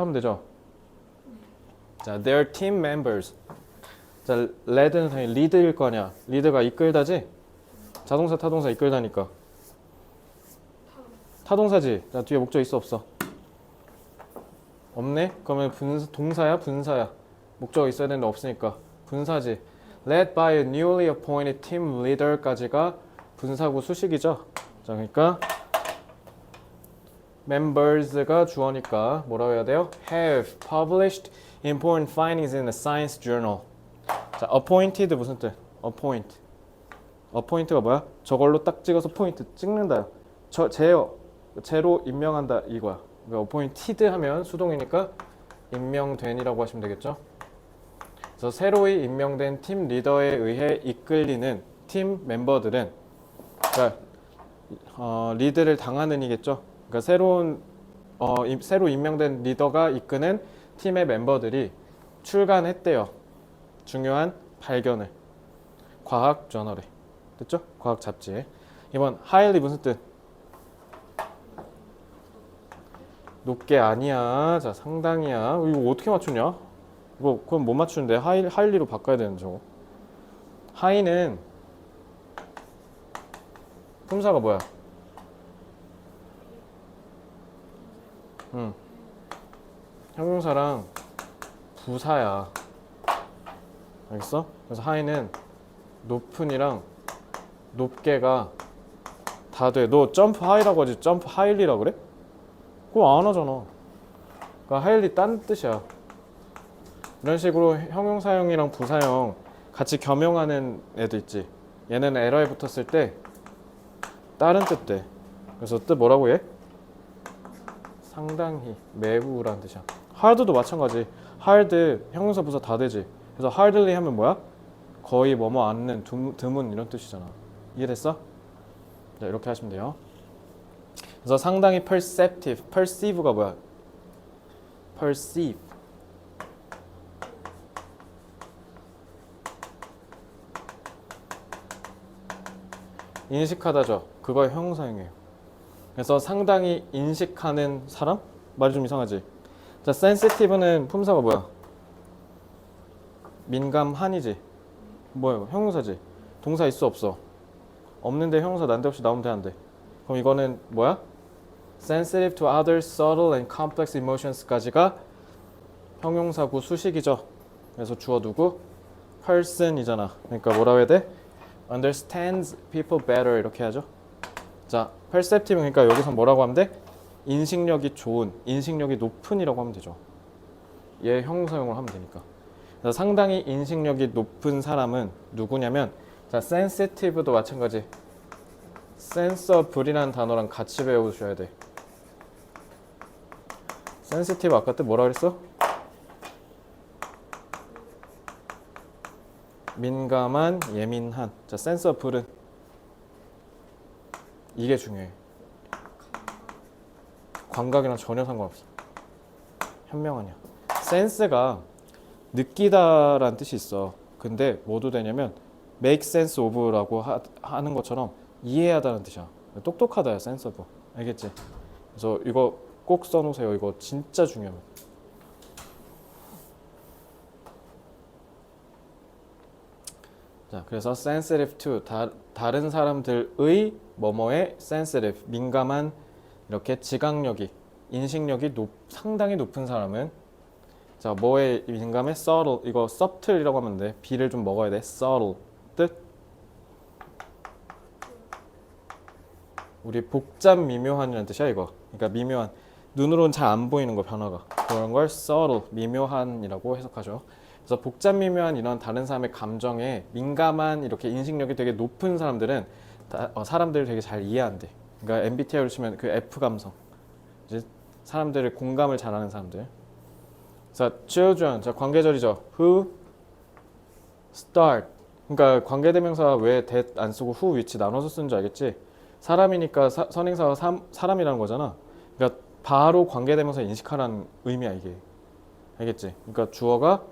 하면 되죠. 자, their team members. 자, lead는 당연히 lead일 거냐? lead가 이끌다지? 자동사, 타동사 이끌다니까. 타동사지. 자, 뒤에 목적 있어 없어? 없네? 그러면 동사야, 분사야? 목적이 있어야 되는데 없으니까 분사지. led by a newly appointed team leader까지가 분사구 수식이죠. 자, 그러니까 members가 주어니까 뭐라고 해야 돼요? have published important findings in a science journal. 자, appointed 무슨 뜻? appoint가 뭐야? 저걸로 딱 찍어서 포인트 찍는다. 제로 임명한다 이거야. 그러니까 appointed 하면 수동이니까 임명된이라고 하시면 되겠죠. 그래서 새로이 임명된 팀 리더에 의해 이끌리는 팀 멤버들은, 그러니까 리드를 당하는이겠죠. 그러니까 새로 임명된 리더가 이끄는 팀의 멤버들이 출간했대요. 중요한 발견을 과학 저널에. 됐죠? 과학 잡지에. 이번 highly 무슨 뜻? 높게 아니야. 자, 상당이야. 이거 어떻게 맞추냐? 이거 그럼 못 맞추는데 highly로 바꿔야 되는 저거. high는 품사가 뭐야? 형용사랑 부사야. 알겠어? 그래서 high는 높은이랑 높게가 다 돼. 너 점프 하이라고 하지 점프 하일리라 그래? 그거 안 하잖아. 그러니까 하일리 딴 뜻이야. 이런 식으로 형용사형이랑 부사형 같이 겸용하는 애도 있지. 얘는 에러에 붙었을 때 다른 뜻 돼. 그래서 뜻 뭐라고 해? 상당히, 매우라는 뜻이야. hard도 마찬가지. hard 형용사 부사 다 되지. 그래서 hardly 하면 뭐야? 거의 뭐뭐 않는, 드문 이런 뜻이잖아. 이해됐어? 자, 이렇게 하시면 돼요. 그래서 상당히 perceptive, perceive가 뭐야? perceive. 인식하다죠. 그거 형용사형이에요. 그래서 상당히 인식하는 사람? 말이 좀 이상하지? 자, sensitive는 품사가 뭐야? 민감한이지. 뭐예요? 형용사지. 동사 있어 없어? 없는데 형용사 난데없이 나오면 돼 안 돼? 그럼 이거는 뭐야? sensitive to other subtle and complex emotions까지가 형용사구 수식이죠. 그래서 주어 두고 person이잖아. 그러니까 뭐라고 해야 돼? understands people better 이렇게 하죠. 자, perceptive 그러니까 여기서 뭐라고 하면 돼? 인식력이 좋은, 인식력이 높은이라고 하면 되죠. 얘 형용사용을 하면 되니까. 그래서 상당히 인식력이 높은 사람은 누구냐면, 자, sensitive도 마찬가지. sensible이라는 단어랑 같이 배워주셔야 돼. sensitive 아까 뜻 뭐라 그랬어? 민감한, 예민한. 자, sensible은 이게 중요해. 감각이랑 전혀 상관없어. 현명하냐. sense가 느끼다라는 뜻이 있어. 근데 뭐도 되냐면 make sense of라고 하는 것처럼 이해하다는 뜻이야. 똑똑하다야, sensible. 알겠지? 그래서 이거 꼭 써놓으세요. 이거 진짜 중요해요. 자, 그래서 sensitive to 다른 사람들의 뭐뭐에 sensitive 민감한, 이렇게 지각력이, 인식력이 상당히 높은 사람은, 자, 뭐에 민감해? subtle. 이거 subtle이라고 하면 돼. B를 좀 먹어야 돼. subtle 뜻. 우리 복잡 미묘한이라는 뜻이야 이거. 그러니까 미묘한, 눈으로는 잘 안 보이는 거, 변화가. 그런 걸 subtle, 미묘한이라고 해석하죠. 그래서 복잡 미묘한 이런 다른 사람의 감정에 민감한, 이렇게 인식력이 되게 높은 사람들은 사람들을 되게 잘 이해한대. 그러니까 MBTI로 치면 그 F 감성, 이제 사람들을 공감을 잘하는 사람들. 자, children, 자, 관계절이죠. Who start. 그러니까 관계대명사 왜 that 안 쓰고 who, which 나눠서 쓰는 줄 알겠지? 사람이니까 선행사가 사람이라는 거잖아. 그러니까 바로 관계대명사 인식하라는 의미야 이게. 알겠지? 그러니까 주어가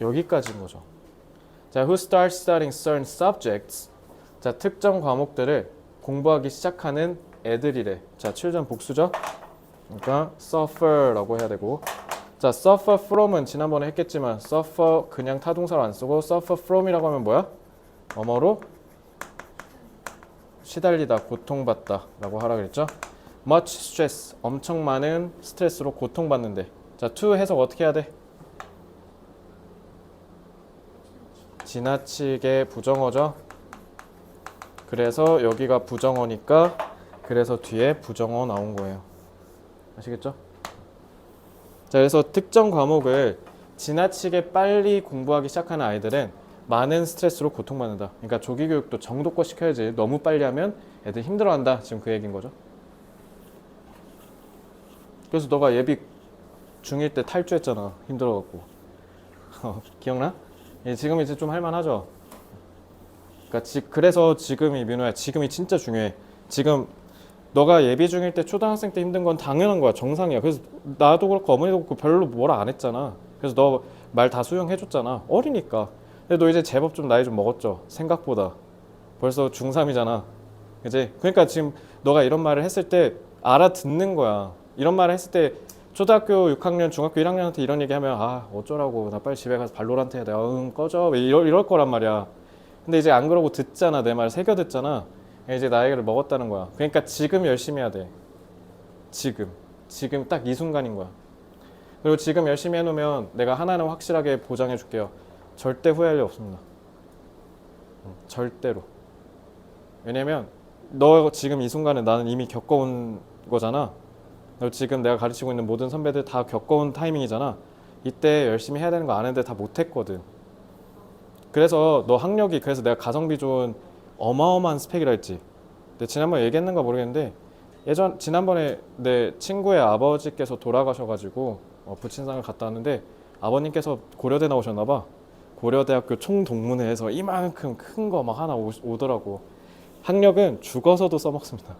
여기까지인 거죠. 자, who starts studying certain subjects. 자, 특정 과목들을 공부하기 시작하는 애들이래. 자, children 복수죠. 그러니까 suffer라고 해야 되고, 자, suffer from은 지난번에 했겠지만 suffer 그냥 타동사로 안 쓰고 suffer from이라고 하면 뭐야? 어머로 시달리다, 고통받다 라고 하라 그랬죠? much stress, 엄청 많은 스트레스로 고통받는데. 자, to 해석 어떻게 해야 돼? 지나치게 부정어죠. 그래서 여기가 부정어니까 그래서 뒤에 부정어 나온 거예요. 아시겠죠? 자, 그래서 특정 과목을 지나치게 빨리 공부하기 시작하는 아이들은 많은 스트레스로 고통받는다. 그러니까 조기 교육도 정도껏 시켜야지. 너무 빨리 하면 애들 힘들어한다. 지금 그 얘기인 거죠. 그래서 너가 예비 중1 때 탈주했잖아. 힘들어갖고. 기억나? 지금 이제 좀 할만하죠. 그러니까 그래서 지금이 민호야, 지금이 진짜 중요해. 지금 너가 예비 중일 때 초등학생 때 힘든 건 당연한 거야. 정상이야. 그래서 나도 그렇고 어머니도 그렇고 별로 뭐라 안 했잖아. 그래서 너 말 다 수용해줬잖아. 어리니까. 근데 너 이제 제법 좀 나이 좀 먹었죠. 생각보다. 벌써 중3이잖아. 그지? 그러니까 지금 너가 이런 말을 했을 때 알아듣는 거야. 이런 말을 했을 때 초등학교 6학년, 중학교 1학년한테 이런 얘기 하면 아 어쩌라고, 나 빨리 집에 가서 발로란트 해야 돼. 응 꺼져. 이럴 거란 말이야. 근데 이제 안 그러고 듣잖아. 내 말 새겨 듣잖아. 이제 나이를 먹었다는 거야. 그러니까 지금 열심히 해야 돼. 지금 딱 이 순간인 거야. 그리고 지금 열심히 해놓으면 내가 하나는 확실하게 보장해 줄게요. 절대 후회할 일 없습니다. 절대로. 왜냐면 너 지금 이 순간은 나는 이미 겪어온 거잖아. 너 지금 내가 가르치고 있는 모든 선배들 다 겪어온 타이밍이잖아. 이때 열심히 해야 되는 거 아는데 다 못했거든. 그래서 너 학력이, 그래서 내가 가성비 좋은 어마어마한 스펙이라 했지. 근데 지난번에 얘기했는가 모르겠는데 지난번에 내 친구의 아버지께서 돌아가셔가지고 부친상을 갔다 왔는데 아버님께서 고려대 나오셨나 봐. 고려대학교 총동문회에서 이만큼 큰 거 막 하나 오더라고. 학력은 죽어서도 써먹습니다.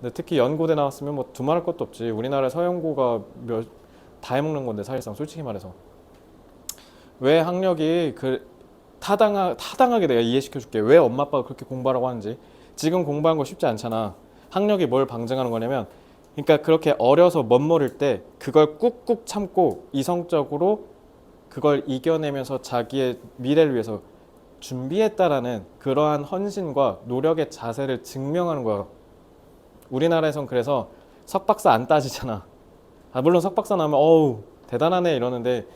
근데 특히 연고대 나왔으면 뭐 두말할 것도 없지. 우리나라 서연고가 다 해먹는 건데 사실상 솔직히 말해서. 왜 학력이 타당하게 내가 이해시켜 줄게. 왜 엄마 아빠가 그렇게 공부하라고 하는지. 지금 공부한 거 쉽지 않잖아. 학력이 뭘 방증하는 거냐면, 그러니까 그렇게 어려서 멋모를 때 그걸 꾹꾹 참고 이성적으로 그걸 이겨내면서 자기의 미래를 위해서 준비했다라는 그러한 헌신과 노력의 자세를 증명하는 거야. 우리나라에선 그래서 석박사 안 따지잖아. 물론 석박사 나오면 어우 대단하네 이러는데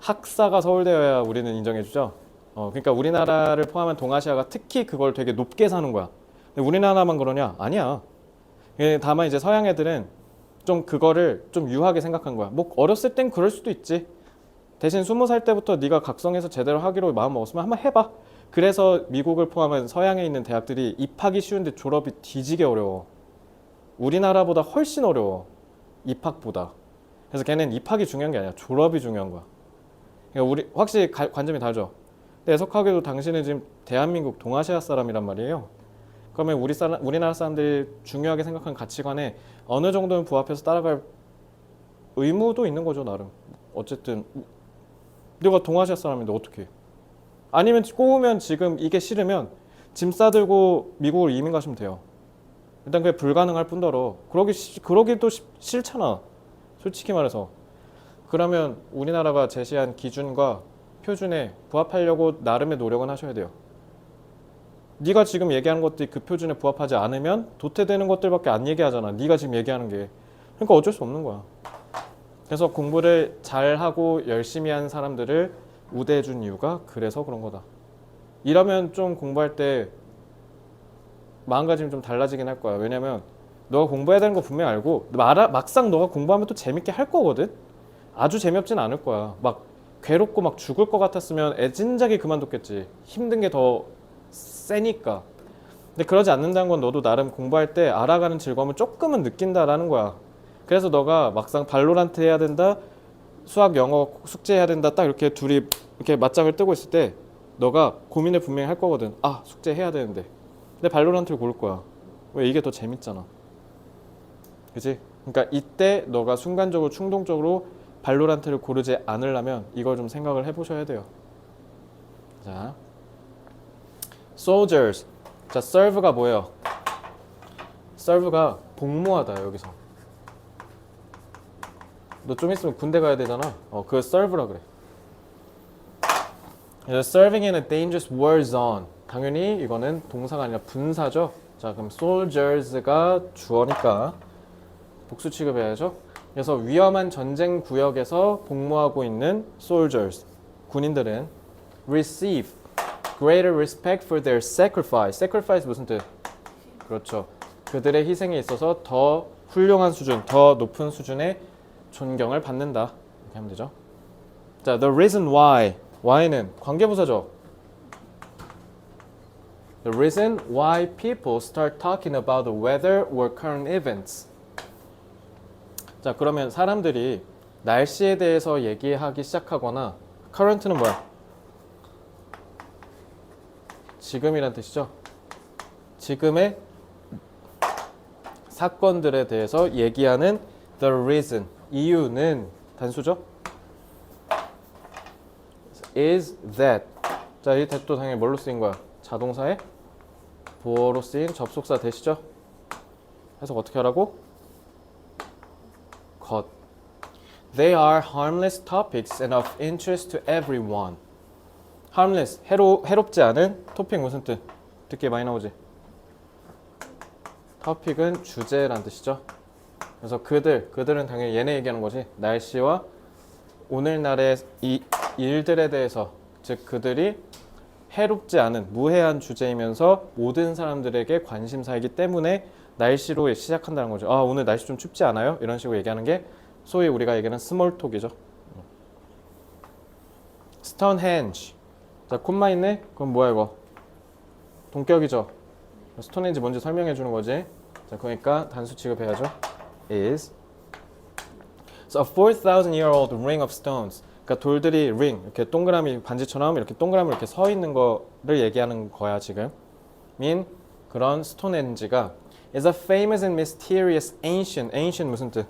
학사가 서울대여야 우리는 인정해주죠. 그러니까 우리나라를 포함한 동아시아가 특히 그걸 되게 높게 사는 거야. 근데 우리나라만 그러냐? 아니야. 다만 이제 서양 애들은 좀 그거를 좀 유하게 생각한 거야. 뭐 어렸을 땐 그럴 수도 있지. 대신 20살 때부터 네가 각성해서 제대로 하기로 마음 먹었으면 한번 해봐. 그래서 미국을 포함한 서양에 있는 대학들이 입학이 쉬운데 졸업이 뒤지게 어려워. 우리나라보다 훨씬 어려워. 입학보다. 그래서 걔는 입학이 중요한 게 아니야. 졸업이 중요한 거야. 그러니까 우리 확실히 관점이 다르죠. 근데 애석하게도 당신은 지금 대한민국 동아시아 사람이란 말이에요. 그러면 우리나라 사람들이 중요하게 생각하는 가치관에 어느 정도는 부합해서 따라갈 의무도 있는 거죠, 나름. 어쨌든 내가 동아시아 사람인데 어떻게? 아니면 꼬우면 지금 이게 싫으면 짐 싸들고 미국으로 이민 가시면 돼요. 일단 그게 불가능할 뿐더러 그러기도 싫잖아. 솔직히 말해서. 그러면 우리나라가 제시한 기준과 표준에 부합하려고 나름의 노력은 하셔야 돼요. 네가 지금 얘기하는 것들이 그 표준에 부합하지 않으면 도태되는 것들밖에 안 얘기하잖아. 네가 지금 얘기하는 게. 그러니까 어쩔 수 없는 거야. 그래서 공부를 잘하고 열심히 한 사람들을 우대해 준 이유가 그래서 그런 거다. 이러면 좀 공부할 때 마음가짐이 좀 달라지긴 할 거야. 왜냐면 너가 공부해야 되는 거 분명히 알고 막상 너가 공부하면 또 재밌게 할 거거든. 아주 재미없진 않을 거야. 막 괴롭고 막 죽을 것 같았으면 애진작에 그만뒀겠지. 힘든 게 더 세니까. 근데 그러지 않는다는 건 너도 나름 공부할 때 알아가는 즐거움을 조금은 느낀다라는 거야. 그래서 너가 막상 발로란트 해야 된다, 수학, 영어 숙제해야 된다, 딱 이렇게 둘이 이렇게 맞짱을 뜨고 있을 때 너가 고민을 분명히 할 거거든. 아, 숙제해야 되는데. 근데 발로란트를 고를 거야. 왜? 이게 더 재밌잖아. 그치? 그러니까 이때 너가 순간적으로 충동적으로 발로란트를 고르지 않으려면 이걸 좀 생각을 해보셔야 돼요. 자, soldiers. 자, serve가 뭐예요? serve가 복무하다. 여기서 너 좀 있으면 군대 가야 되잖아. 그거 serve라 그래. Serving in a dangerous war zone. 당연히 이거는 동사가 아니라 분사죠. 자, 그럼 soldiers가 주어니까 복수 취급해야죠. 그래서 위험한 전쟁 구역에서 복무하고 있는 soldiers, 군인들은 receive greater respect for their sacrifice. sacrifice 무슨 뜻? 그렇죠. 그들의 희생에 있어서 더 훌륭한 수준, 더 높은 수준의 존경을 받는다. 이렇게 하면 되죠. 자, the reason why. why는 관계부사죠. The reason why people start talking about the weather or current events. 자, 그러면 사람들이 날씨에 대해서 얘기하기 시작하거나 current는 뭐야? 지금이란 뜻이죠. 지금의 사건들에 대해서 얘기하는 the reason, 이유는 단수죠. is that. 자, 이 that도 당연히 뭘로 쓰인 거야? 자동사에 보어로 쓰인 접속사 대시죠. 해석 어떻게 하라고? 것. They are harmless topics and of interest to everyone. harmless, 해롭지 않은. 토픽 무슨 뜻? 듣기 많이 나오지? topic은 주제란 뜻이죠. 그래서 그들은 당연히 얘네 얘기하는 거지. 날씨와 오늘날의 이 일들에 대해서, 즉 그들이 해롭지 않은 무해한 주제이면서 모든 사람들에게 관심사이기 때문에 날씨로 시작한다는 거죠. 아, 오늘 날씨 좀 춥지 않아요? 이런 식으로 얘기하는 게 소위 우리가 얘기하는 스몰톡이죠. 스톤헨지. 자, 콤마 있네? 그럼 뭐야 이거? 동격이죠. 스톤헨지 뭔지 설명해 주는 거지. 자, 그러니까 단수 취급해야죠. is. So a 4,000-year-old ring of stones. 그러니까 돌들이 ring, 이렇게 동그라미 반지처럼 이렇게 동그라미 이렇게 서 있는 거를 얘기하는 거야 지금. 민 그런 스톤헨지가 is a famous and mysterious ancient 무슨 뜻?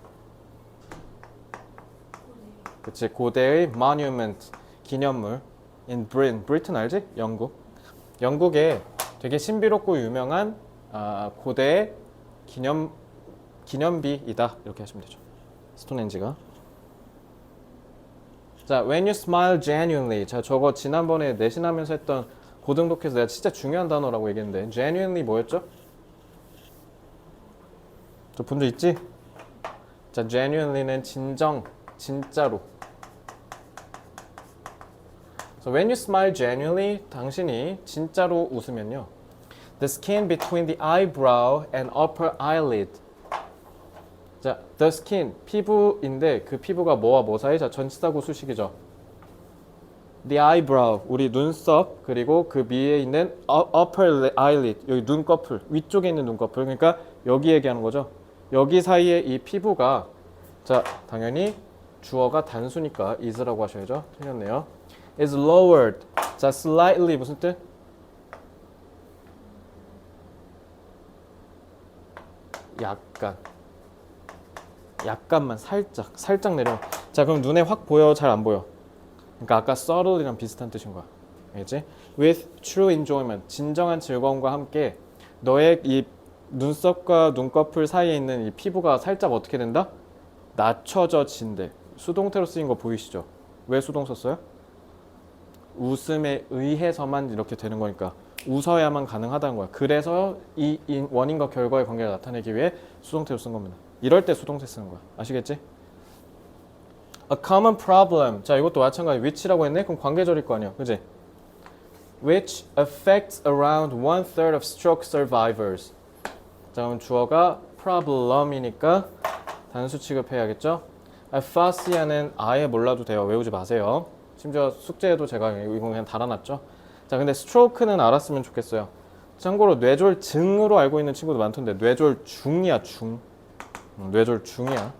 그치, 고대의 monument, 기념물. in Britain 알지? 영국에 되게 신비롭고 유명한 고대의 기념비이다 이렇게 하시면 되죠. 스톤헨지가. 자, when you smile genuinely. 자, 저거 지난번에 내신하면서 했던 고등독해서 내가 진짜 중요한 단어라고 얘기했는데 genuinely 뭐였죠? 저 본 적 있지? 자, genuinely는 진짜로. So when you smile genuinely, 당신이 진짜로 웃으면요. The skin between the eyebrow and upper eyelid. 자, the skin, 피부인데 그 피부가 뭐와 뭐 사이? 자, 전치사고 수식이죠. The eyebrow, 우리 눈썹, 그리고 그 위에 있는 upper eyelid, 여기 눈꺼풀, 위쪽에 있는 눈꺼풀. 그러니까 여기 얘기하는 거죠. 여기 사이에 이 피부가, 자, 당연히 주어가 단수니까 is라고 하셔야죠. 틀렸네요. is lowered. 자, slightly 무슨 뜻? 약간만 살짝 내려. 자, 그럼 눈에 확 보여? 잘 안 보여? 그러니까 아까 subtle이랑 비슷한 뜻인 거야. 알겠지? With true enjoyment, 진정한 즐거움과 함께 너의 이 눈썹과 눈꺼풀 사이에 있는 이 피부가 살짝 어떻게 된다? 낮춰져진대. 수동태로 쓰인 거 보이시죠? 왜 수동 썼어요? 웃음에 의해서만 이렇게 되는 거니까 웃어야만 가능하다는 거야. 그래서 이 원인과 결과의 관계를 나타내기 위해 수동태로 쓴 겁니다. 이럴 때 수동태 쓰는 거야. 아시겠지? A common problem. 자, 이것도 마찬가지. which라고 했네? 그럼 관계절일 거 아니야. 그지? Which affects around 1/3 of stroke survivors. 자, 그럼 주어가 problem이니까 단수 취급해야겠죠? aphasia는 아예 몰라도 돼요. 외우지 마세요. 심지어 숙제에도 제가 이거 그냥 달아놨죠. 자, 근데 스트로크는 알았으면 좋겠어요. 참고로 뇌졸증으로 알고 있는 친구도 많던데 뇌졸중이야, 중. 뇌졸중이야.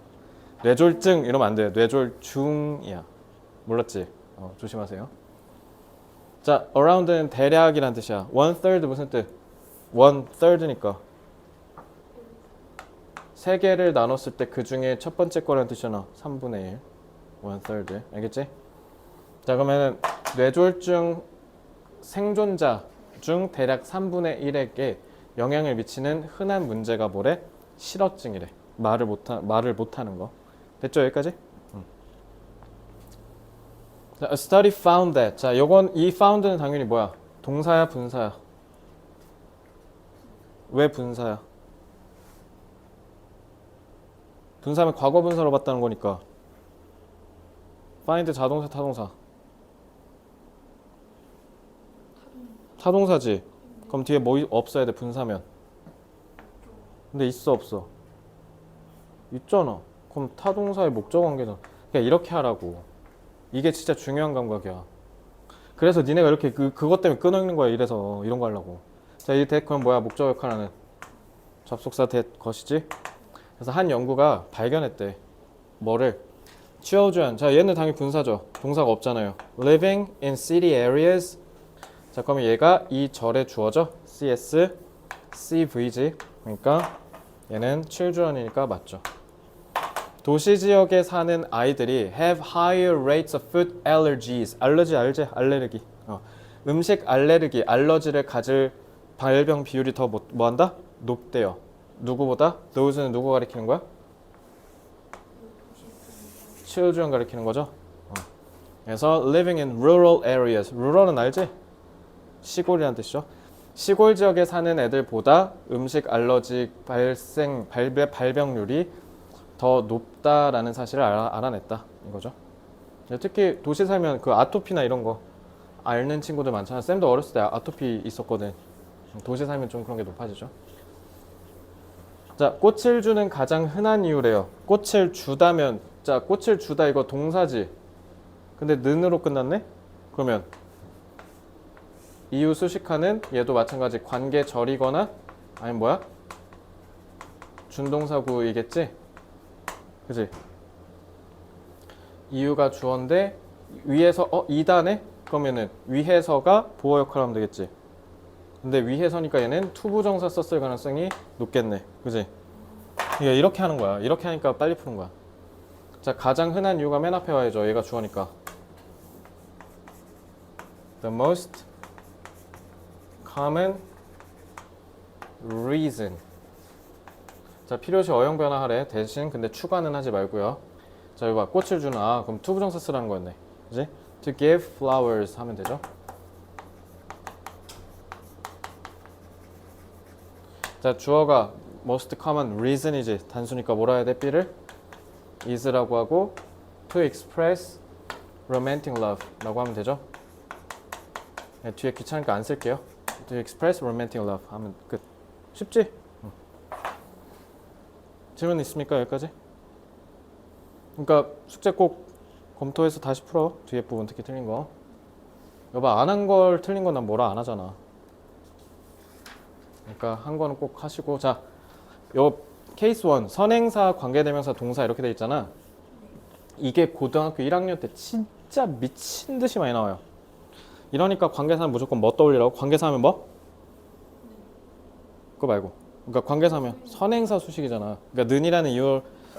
뇌졸증 이러면 안 돼요. 뇌졸중이야. 몰랐지? 조심하세요. 자, around는 대략이란 뜻이야. 1/3 무슨 뜻? 1/3니까. 세 개를 나눴을 때 그 중에 첫 번째 거라는 뜻이잖아. 3분의 1. 1/3. 알겠지? 자, 그러면 뇌졸중 생존자 중 대략 3분의 1에게 영향을 미치는 흔한 문제가 뭐래? 실어증이래. 말을 못하는 거. 됐죠? 여기까지? 자, a study found that. 자, 요건 이 found는 당연히 뭐야? 동사야, 분사야? 왜 분사야? 분사면 과거 분사로 봤다는 거니까. find 자동사, 타동사. 타동사지. 그럼 뒤에 뭐 없어야 돼? 분사면. 근데 있어 없어? 있잖아. 그럼 타동사의 목적 관계잖아. 그냥 이렇게 하라고. 이게 진짜 중요한 감각이야. 그래서 니네가 이렇게 그것 때문에 끊어있는 거야. 이래서 이런 거 하려고. 자, 이 that 그럼 뭐야? 목적 역할하는 접속사 that 것이지. 그래서 한 연구가 발견했대. 뭐를? children. 자, 얘는 당연히 분사죠. 동사가 없잖아요. living in city areas. 자, 그러면 얘가 이 절에 주어져. CS, CVG. 그러니까 얘는 children이니까 맞죠. 도시 지역에 사는 아이들이 have higher rates of food allergies. 알러지 알지? 알레르기. 음식 알레르기, 알러지를 가질 발병 비율이 더 뭐한다? 높대요. 누구보다? those는 누구 가리키는 거야? children 가리키는 거죠. 그래서 living in rural areas. rural은 알지? 시골이란 뜻이죠. 시골 지역에 사는 애들보다 음식 알러지 발병률이 더 높다라는 사실을 알아냈다 이거죠. 특히 도시 살면 그 아토피나 이런 거 앓는 친구들 많잖아. 쌤도 어렸을 때 아토피 있었거든. 도시 살면 좀 그런 게 높아지죠. 자, 꽃을 주는 가장 흔한 이유래요. 꽃을 주다면, 자, 꽃을 주다 이거 동사지. 근데 는으로 끝났네? 그러면 이유 수식하는 얘도 마찬가지 관계절이거나 아니면 뭐야? 준동사구이겠지? 그치? 이유가 주어인데 위에서 2단에? 그러면은 위해서가 보어 역할을 하면 되겠지. 근데 위해서니까 얘는 투부정사 썼을 가능성이 높겠네. 그치? 그러니까 이렇게 하는 거야. 이렇게 하니까 빨리 푸는 거야. 자, 가장 흔한 이유가 맨 앞에 와야죠. 얘가 주어니까. The most common reason. 자, 필요시 어용 변화하래. 대신 근데 추가는 하지 말고요. 자, 이거 봐. 꽃을 주나. 그럼 투부정사 쓰라는 거였네. 그지? To give flowers 하면 되죠. 자, 주어가 most common reason이지. 단수니까 뭐라 해야 돼? B를 is라고 하고 to express romantic love 라고 하면 되죠. 네, 뒤에 귀찮으니까 안 쓸게요. To express romantic love 하면 끝. 쉽지? 질문 있습니까? 여기까지? 그러니까 숙제 꼭 검토해서 다시 풀어. 뒤에 부분 특히 틀린 거. 여봐, 안 한 걸 틀린 건 난 뭐라 안 하잖아. 그러니까 한 거는 꼭 하시고. 자, 요 케이스 1 선행사, 관계대명사, 동사 이렇게 돼 있잖아. 이게 고등학교 1학년 때 진짜 미친 듯이 많이 나와요. 이러니까 관계사는 무조건 뭐 떠올리라고? 관계사 하면 뭐? 그거 말고. 그러니까 관계사 하면 선행사 수식이잖아. 그러니까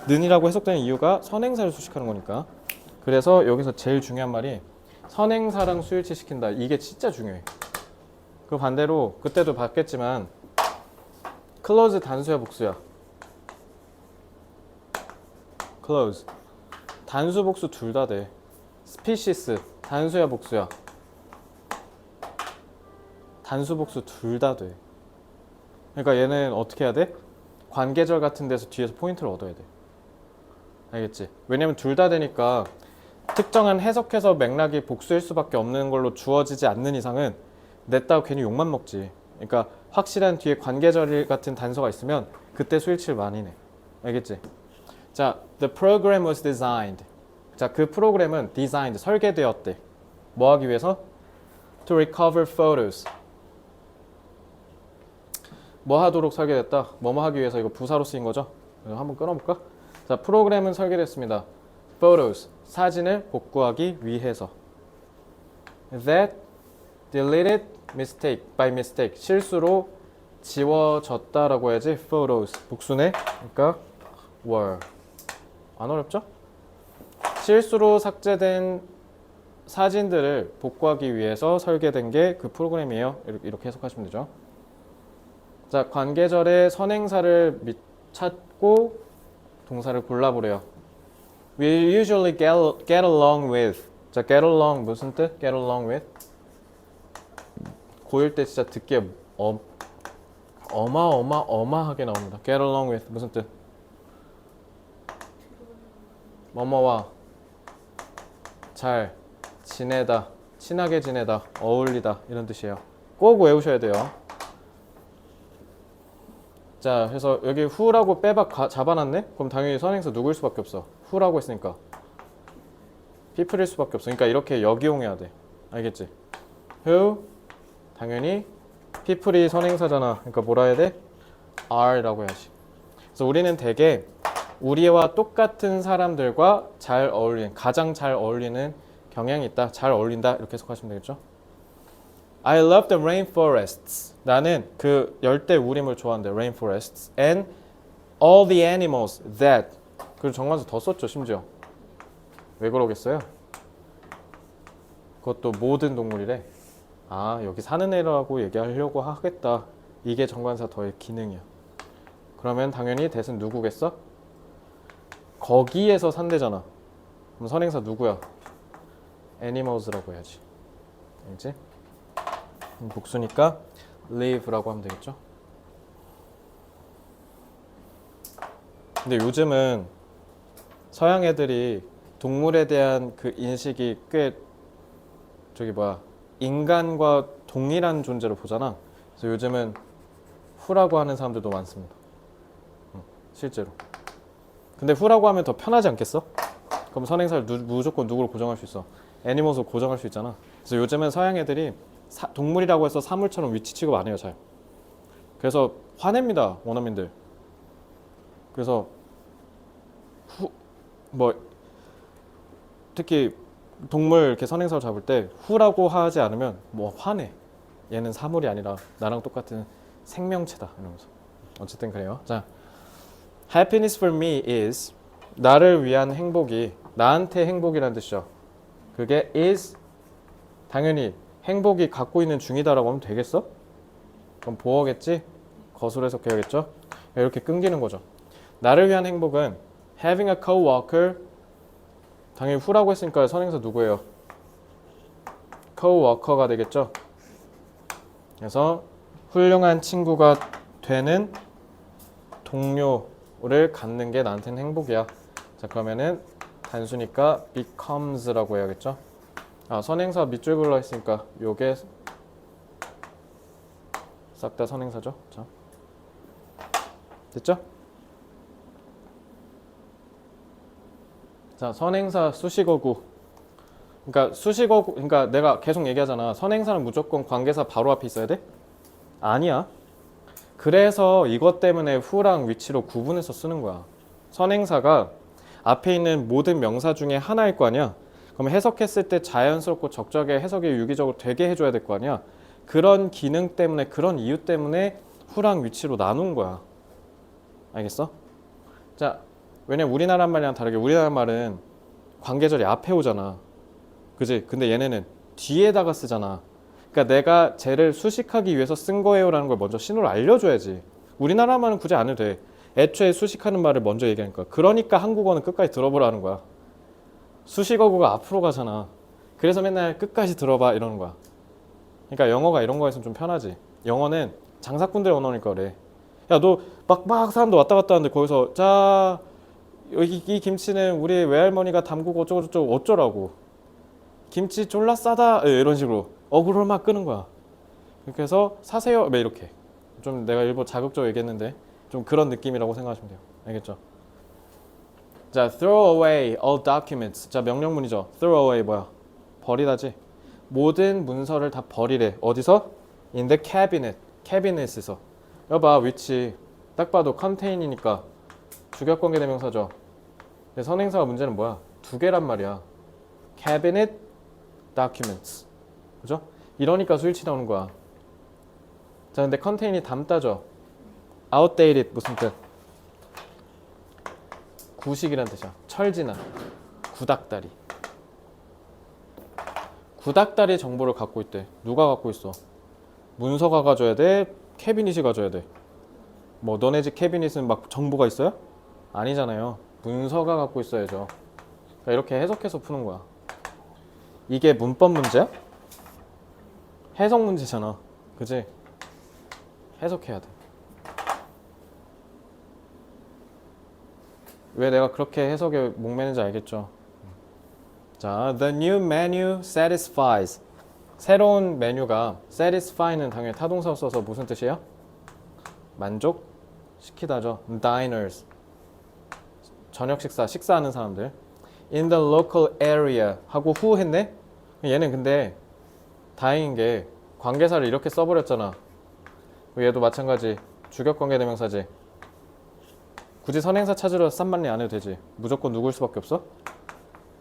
는이라고 해석되는 이유가 선행사를 수식하는 거니까. 그래서 여기서 제일 중요한 말이 선행사랑 수일치 시킨다. 이게 진짜 중요해. 그 반대로 그때도 봤겠지만 close 단수야 복수야? close 단수 복수 둘 다 돼. species 단수야 복수야? 단수 복수 둘 다 돼. 그러니까 얘는 어떻게 해야 돼? 관계절 같은 데서 뒤에서 포인트를 얻어야 돼. 알겠지? 왜냐면 둘 다 되니까 특정한 해석해서 맥락이 복수일 수밖에 없는 걸로 주어지지 않는 이상은 냈다고 괜히 욕만 먹지. 그러니까 확실한 뒤에 관계절 같은 단서가 있으면 그때 수일치를 많이 내. 알겠지? 자, the program was designed. 자, 그 프로그램은 designed, 설계되었대. 뭐 하기 위해서? To recover photos. 뭐 하도록 설계됐다? 뭐뭐 하기 위해서. 이거 부사로 쓰인 거죠? 한번 끊어볼까? 자, 프로그램은 설계됐습니다. photos, 사진을 복구하기 위해서. that deleted by mistake, 실수로 지워졌다라고 해야지. photos, 복수네. 그러니까 were. 안 어렵죠? 실수로 삭제된 사진들을 복구하기 위해서 설계된 게 그 프로그램이에요. 이렇게 해석하시면 되죠. 자, 관계절의 선행사를 찾고 동사를 골라보래요. We usually get along with. 자, get along 무슨 뜻? get along with? 고1 때 진짜 듣기에 어마어마하게 나옵니다. get along with 무슨 뜻? 뭐뭐와 잘 지내다, 친하게 지내다, 어울리다 이런 뜻이에요. 꼭 외우셔야 돼요. 자, 그래서 여기 who라고 빼박 잡아놨네? 그럼 당연히 선행사 누구일 수밖에 없어. who라고 했으니까 people일 수밖에 없어. 그러니까 이렇게 역이용해야 돼. 알겠지? who 당연히 people이 선행사잖아. 그러니까 뭐라 해야 돼? are라고 해야지. 그래서 우리는 대개 우리와 똑같은 사람들과 잘 어울리는, 가장 잘 어울리는 경향이 있다. 잘 어울린다. 이렇게 해석하시면 되겠죠? I love the rainforests. 나는 그 열대 우림을 좋아하는데 rainforests and all the animals that. 그리고 정관사 더 썼죠, 심지어. 왜 그러겠어요? 그것도 모든 동물이래. 아, 여기 사는 애라고 얘기하려고 하겠다. 이게 정관사 더의 기능이야. 그러면 당연히 that은 누구겠어? 거기에서 산대잖아. 그럼 선행사 누구야? animals라고 해야지. 알지? 복수니까 live라고 하면 되겠죠? 근데 요즘은 서양 애들이 동물에 대한 그 인식이 꽤 인간과 동일한 존재로 보잖아. 그래서 요즘은 후라고 하는 사람들도 많습니다. 실제로. 근데 후라고 하면 더 편하지 않겠어? 그럼 선행사를 무조건 누구로 고정할 수 있어? 애니멀로 고정할 수 있잖아. 그래서 요즘은 서양 애들이 동물이라고 해서 사물처럼 위치 취급 안 해요, 잘. 그래서 화냅니다, 원어민들. 그래서 특히 동물 이렇게 선행사로 잡을 때 후라고 하지 않으면 화내. 얘는 사물이 아니라 나랑 똑같은 생명체다 이러면서. 어쨌든 그래요. 자, happiness for me is 나를 위한 행복이 나한테 행복이라는 뜻이죠. 그게 is 당연히 행복이 갖고 있는 중이다라고 하면 되겠어? 그럼 보어겠지? 거슬러 해석해야겠죠? 이렇게 끊기는 거죠. 나를 위한 행복은 having a coworker 당연히 who라고 했으니까 선행사 누구예요? coworker가 되겠죠? 그래서 훌륭한 친구가 되는 동료를 갖는 게 나한테는 행복이야. 자, 그러면은 단수니까 becomes라고 해야겠죠? 아, 선행사 밑줄 그을라 했으니까 요게 싹 다 선행사죠. 자, 됐죠? 자, 선행사 수식어구. 그러니까 내가 계속 얘기하잖아. 선행사는 무조건 관계사 바로 앞에 있어야 돼? 아니야. 그래서 이것 때문에 who랑 which로 구분해서 쓰는 거야. 선행사가 앞에 있는 모든 명사 중에 하나일 거 아니야. 그럼 해석했을 때 자연스럽고 적절하게 해석이 유기적으로 되게 해줘야 될 거 아니야. 그런 기능 때문에, 그런 이유 때문에 who랑 which로 나눈 거야. 알겠어? 자, 왜냐면 우리나라 말이랑 다르게 우리나라 말은 관계절이 앞에 오잖아. 그지? 근데 얘네는 뒤에다가 쓰잖아. 그러니까 내가 쟤를 수식하기 위해서 쓴 거예요 라는 걸 먼저 신호를 알려줘야지. 우리나라 말은 굳이 안 해도 돼. 애초에 수식하는 말을 먼저 얘기하니까. 그러니까 한국어는 끝까지 들어보라는 거야. 수식어구가 앞으로 가잖아. 그래서 맨날 끝까지 들어봐 이러는 거야. 그러니까 영어가 이런 거에서는 좀 편하지. 영어는 장사꾼들의 언어니까 그래. 야, 너 막 사람도 왔다 갔다 하는데 거기서 자, 여기 이 김치는 우리 외할머니가 담그고 어쩌고저쩌고 어쩌라고. 김치 졸라 싸다 이런 식으로 어그로를 막 끄는 거야. 그래서 사세요 왜 이렇게. 좀 내가 일부 자극적으로 얘기했는데 좀 그런 느낌이라고 생각하시면 돼요. 알겠죠? 자, throw away all documents. 자, 명령문이죠. throw away 뭐야? 버리다지. 모든 문서를 다 버리래. 어디서? in the cabinet. cabinet에서. 여봐, 위치. 딱 봐도 contain이니까 주격관계 대명사죠. 근데 선행사가 문제는 뭐야? 두 개란 말이야. cabinet, documents. 그죠? 이러니까 수일치 나오는 거야. 자, 근데 contain이 담다죠. outdated 무슨 뜻? 구식이란 뜻이야. 철지난, 구닥다리. 구닥다리 정보를 갖고 있대. 누가 갖고 있어? 문서가 가져야 돼? 캐비닛이 가져야 돼? 뭐 너네 집 캐비닛은 막 정보가 있어요? 아니잖아요. 문서가 갖고 있어야죠. 그러니까 이렇게 해석해서 푸는 거야. 이게 문법 문제야? 해석 문제잖아. 그지? 해석해야 돼. 왜 내가 그렇게 해석에 목매는지 알겠죠? 자, the new menu satisfies. 새로운 메뉴가 satisfy는 당연히 타동사 써서 무슨 뜻이에요? 만족시키다죠. diners. 저녁 식사, 식사하는 사람들. in the local area 하고 who 했네? 얘는 근데 다행인 게 관계사를 이렇게 써버렸잖아. 얘도 마찬가지. 주격관계대명사지. 굳이 선행사 찾으러 쌈만리 안 해도 되지. 무조건 누굴 수밖에 없어?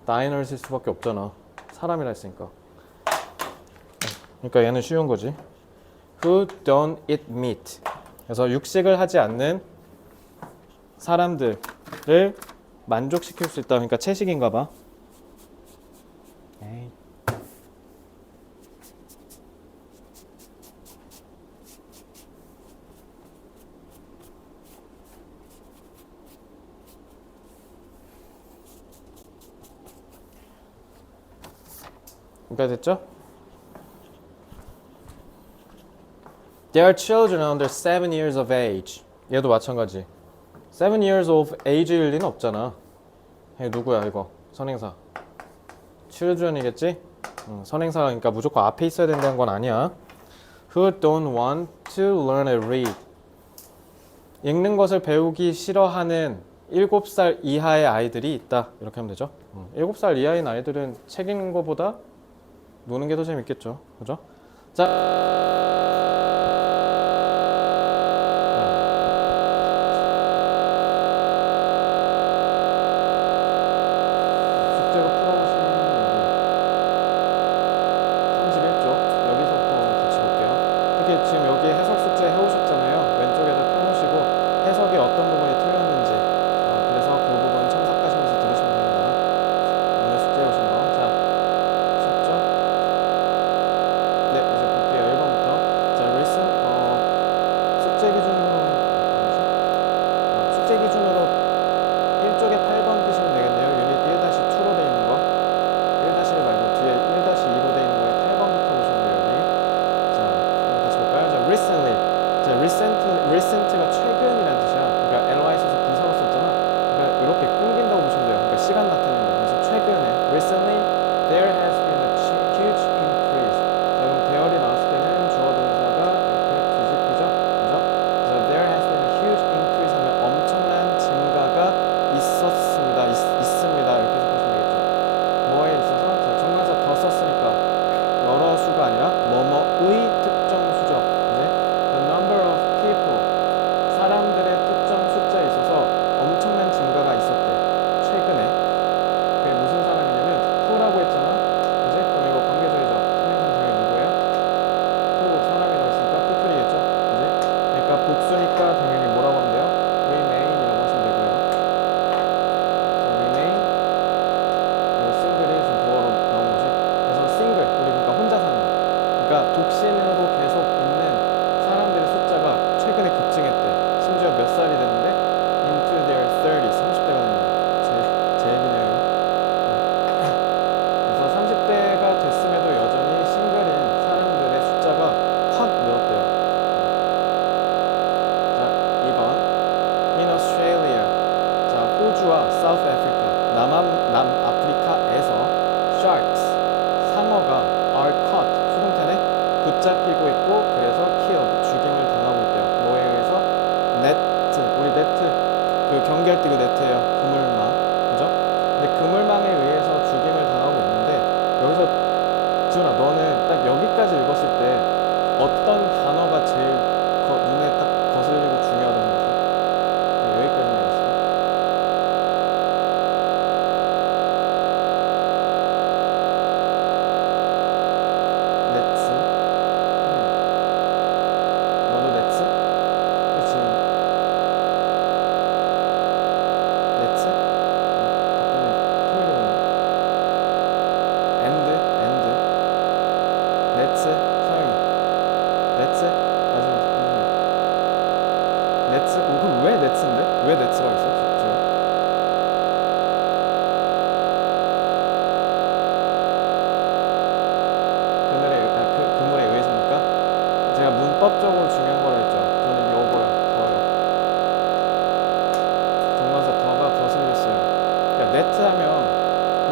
diners일 수밖에 없잖아. 사람이라 했으니까. 그러니까 얘는 쉬운 거지. Who don't eat meat. 그래서 육식을 하지 않는 사람들을 만족시킬 수 있다. 그러니까 채식인가 봐. 에이. 여기까지 됐죠? Their children under 7 years of age. 얘도 마찬가지. 7 years of age일 리는 없잖아. 얘 누구야 이거? 선행사. children이겠지? 선행사가 그러니까 무조건 앞에 있어야 된다는 건 아니야. Who don't want to learn and read. 읽는 것을 배우기 싫어하는 7살 이하의 아이들이 있다. 이렇게 하면 되죠. 7살 이하인 아이들은 책 읽는 것보다 노는 게 더 재밌겠죠. 그죠? 자. 숙제로 풀어보시는 얘기 31쪽 여기서부터 같이 볼게요. 특히 지금 여기 해석 숙제 해오셨잖아요. 왼쪽에다 펴놓으시고 해석이 어떤 부분이 틀렸는지 그래서 그 부분 첨삭하시면서 들으시면 됩니다. 오늘 숙제 해오신 거. 자, 셨죠? 네, 이제 볼게요. 1번부터. 자, listen. 숙제 기준으로 숙제 기준으로 1쪽에 8번 뜨시면 되겠네요. 유닛 1-2로 돼 있는 거. 1-1 말고 뒤에 1-2로 돼 있는 거에 8번부터 보시면 돼요. 여기. 자, 같이 볼까요? 자, recently. 자, recent가 최근이라는 뜻이야. 그러니까 ly 써서 부사로 썼잖아. 그러니까 이렇게 끊긴다고 보시면 돼요. 그러니까 시간 나타내는 거. 그래서 최근에 recently there has been a huge increase. 자, 그럼 there이 나왔을 때는 주어 동사가 이렇게 뒤집히죠. 그죠? 그래서 there has been a huge increase 하면 엄청난 증가가 있었습니다. 있습니다. 이렇게 해석하시면 되겠죠. 뭐에 있어서? 자, 정관사 더 썼으니까 여러 수가 아니라 뭐뭐의 특정 수죠. 이제 the number of people 사람들의 특정 숫자에 있어서 엄청난 증가가 있었대. 최근에. 그게 무슨 사람이냐면 who라고 했잖아. 그지? 그럼 이거 관계절이죠. 선행사는 당연히 누구예요? who 사람이라고 했으니까 people이겠죠. 그지? 그러니까 복수니까 당연히 뭐라고 하면 돼요? remain이라고 하시면 되고요. remain 그리고 single이 지금 부어로 나온 거지. 그래서 single 우리 그러니까 혼자 사는 거. 그러니까 독신으로 계속 있는 사람들의 숫자가 최근에 급증했대. 심지어 몇 살이 됐는데 into their 30s 30대가 됐는데 제 얘기네요. 그래서 30대가 됐음에도 여전히 싱글인 사람들의 숫자가 확 늘었대요. 자, 2번 in Australia. 자, 호주와 South Africa 남아프리카에서 sharks 상어가 are caught 수동태네 붙잡힌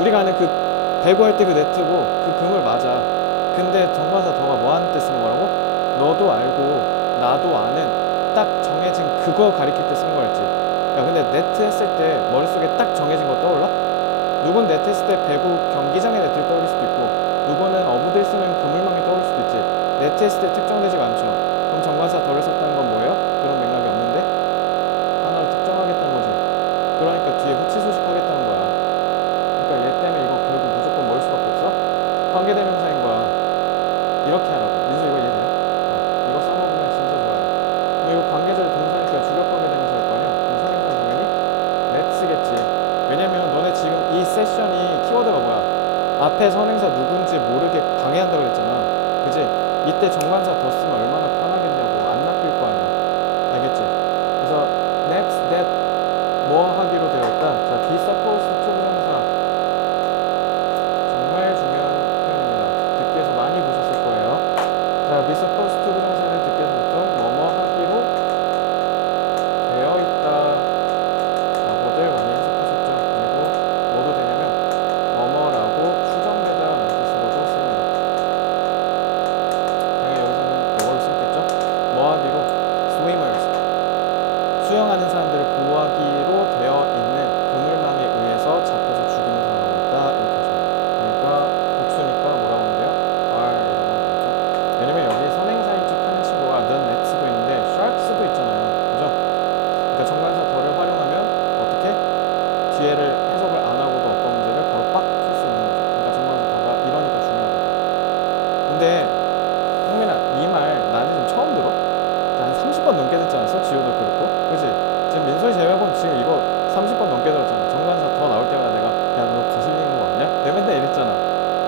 우리가 아는 그 배구할 때 그 네트고 그 그물 맞아. 근데 정관사 더가 뭐 하는 때 쓰는 거라고? 너도 알고 나도 아는 딱 정해진 그거 가리킬 때 쓰는 거였지. 야 근데 네트 했을 때 머릿속에 딱 정해진 거 떠올라? 누군 네트 했을 때 배구 경기장의 네트를 떠올릴 수도 있고 누구는 어부들 쓰는 그물망이 떠오를 수도 있지. 네트 했을 때 특정되지가 않죠. 그럼 정관사 덜을 썼다는 건 뭐예요? 그런 맥락이 없는데 하나로 특정하겠다는 거지. 그러니까 뒤에 후치 소식하겠다는 거야. 그러니까 얘 때문에 이거 결국 무조건 뭘 수밖에 없어? 관계대명사인 거야. 이렇게 하라고. 민수 이거 이해돼요? 이거 써먹으면 진짜 좋아요. 그럼 이거 관계절 동사니까 주격 관계대명사일 거 아니야? 그럼 선행사는 당연히 let's겠지. 왜냐면 너네 지금 이 세션이 키워드가 뭐야? 앞에 선행사 누군지 모르게 방해한다고 그랬잖아. 그지? 이때 정관사 더 쓰면 얼마나 편하겠냐고. 안 낚일 거 아니야. 알겠지? 그래서 next, that 뭐 하기로 되어 있다. 자, be supposed to 부정사 정말 중요한 표현입니다. 듣기에서 많이 보셨을 거예요. 자, be supposed to 부정사는 듣기에서 보통 뭐뭐 하기로 되어 있다 라고들 많이 해석하셨죠. 그리고 뭐도 되냐면 뭐뭐라고 추정되다 라는 뜻으로도 씁니다. 당연히 여기서는 이걸로 쓰겠죠. 뭐 하기로 swimmers 수영하는 사람들을 보호하기로 되어 있는 그물망에 의해서 잡혀서 죽임을 당하고 있다 이렇게 하십니다. 그러니까 복수니까 뭐라고 하면 돼요? are 이라고 하면 되겠죠. 왜냐면 여기 선행사인 척 하는 친구가 the nets도 있는데 sharks도 있잖아요. 그죠? 그러니까 정관사 더를 활용하면 어떻게? 뒤에를 해석을 안 하고도 어떤 문제를 바로 빡 풀 수 있는 거죠. 그러니까 정관사 더가 이러니까 중요하다. 근데 형민아 이 말 나한테 지금 처음 들어? 한 30번 넘게 듣지 않았어? 지호도 그렇고 그지? 지금 민소희 제외하고는 지금 이거 30번 넘게 들었잖아. 정관사 더 나올 때마다 내가 야 너 거슬리는 거 아니야? 내가 맨날 이랬잖아.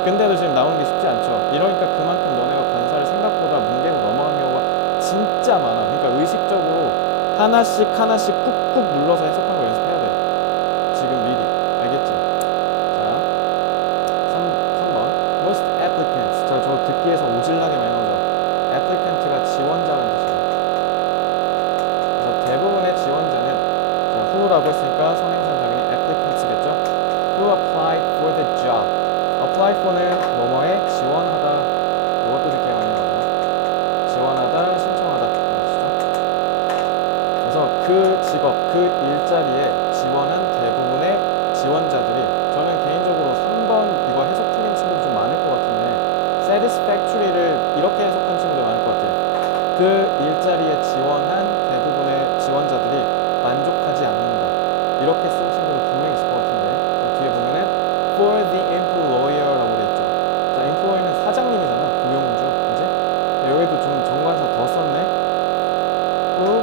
근데도 지금 나오는 게 쉽지 않죠. 이러니까 그만큼 너네가 관사를 생각보다 뭉개고 넘어가는 경우가 진짜 많아. 그러니까 의식적으로 하나씩 하나씩 꾹꾹 눌러서 해석하는 거 연습해야 돼. 지금 미리. 알겠지? 자 3번 most applicants. 자 저 듣기에서 오질나게 많이 나오죠. applicant가 지원자라는 뜻이에요. 그래서 대부분의 지원자는 자, who라고 했으니까 선행사는 당연히 applicants겠죠. who applied for the job. apply for는 뭐뭐에 지원하다. 이것도 듣기가 많이 나오죠. 지원하다, 신청하다 이런 뜻이죠. 그래서 그 직업, 그 일자리에 지원한 대부분의 지원자들이 저는 개인적으로 3번 이거 해석 틀린 친구도 좀 많을 것 같은데 satisfactory를 이렇게 해석한 친구들 많을 것 같아요. 그 일자리에 지원한 대부분의 지원자들이 만족하지 않는다. 이렇게 쓴 친구도 분명히 있을 것 같은데 자, 뒤에 보면은 for the employer라고 되어 있죠. 자, employer는 사장님이잖아. 고용주, 그지? 여기도 좀 정관사 더 썼네. who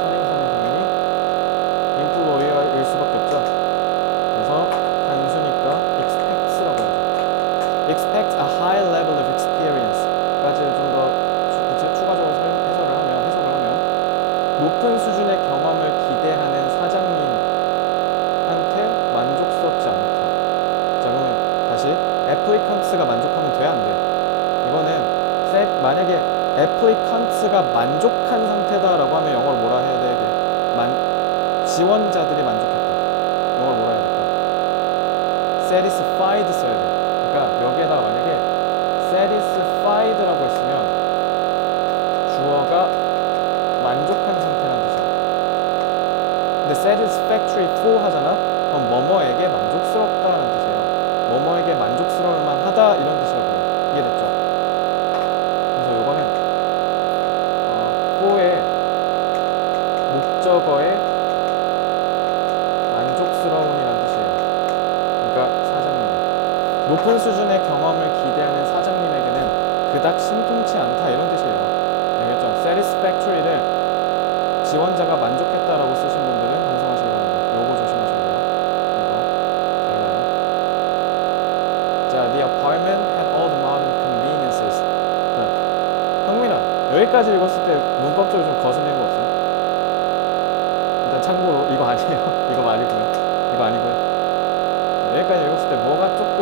선행사는 당연히 employer일 수밖에 없죠. 그래서 단수니까 expects라고 하죠. expect a high level of experience까지를 좀 더 추가적으로 해석을 하면 높은 수준의 경험을 기대하는 사장님한테 만족스럽지 않다. 자 그러면 다시 applicants가 만족하면 돼 안 돼? 이거는 만약에 applicants가 만족한 상태다라고 하면 영어로 뭐라 해야 돼? 지원자들이 만족했다. 영어로 뭐라 해야 될까? satisfied 써야 돼. 그러니까 여기에다가 만약에 satisfied라고 했으면 주어가 만족한 상태라는 뜻이야. 근데 satisfactory for 하잖아? 그럼 뭐뭐에게 만족스럽다라는 뜻이에요. 뭐뭐에게 만족스러울 만하다 이런 뜻이라고요. 이해됐죠? 그래서 요거는 for의 목적어에 만족스러운이라는 뜻이에요. 그러니까 사장님. 높은 수준의 경험을 기대하는 사장님에게는 그닥 신통치 않다 이런 뜻이에요. 알겠죠? satisfactory를 지원자가 만족했다라고 쓰신 분들은 반성하시기 바랍니다. 요거 조심하셔야 돼요. 이거 달라요. 자, the apartment had all the modern conveniences. 자, 형민아, 여기까지 읽었을 때 문법적으로 좀 거슬리는 거 없어요? 일단 참고로 이거 아니에요. 이거 아니고요. 이거 아니고요. 자, 여기까지 읽었을 때 뭐가 조금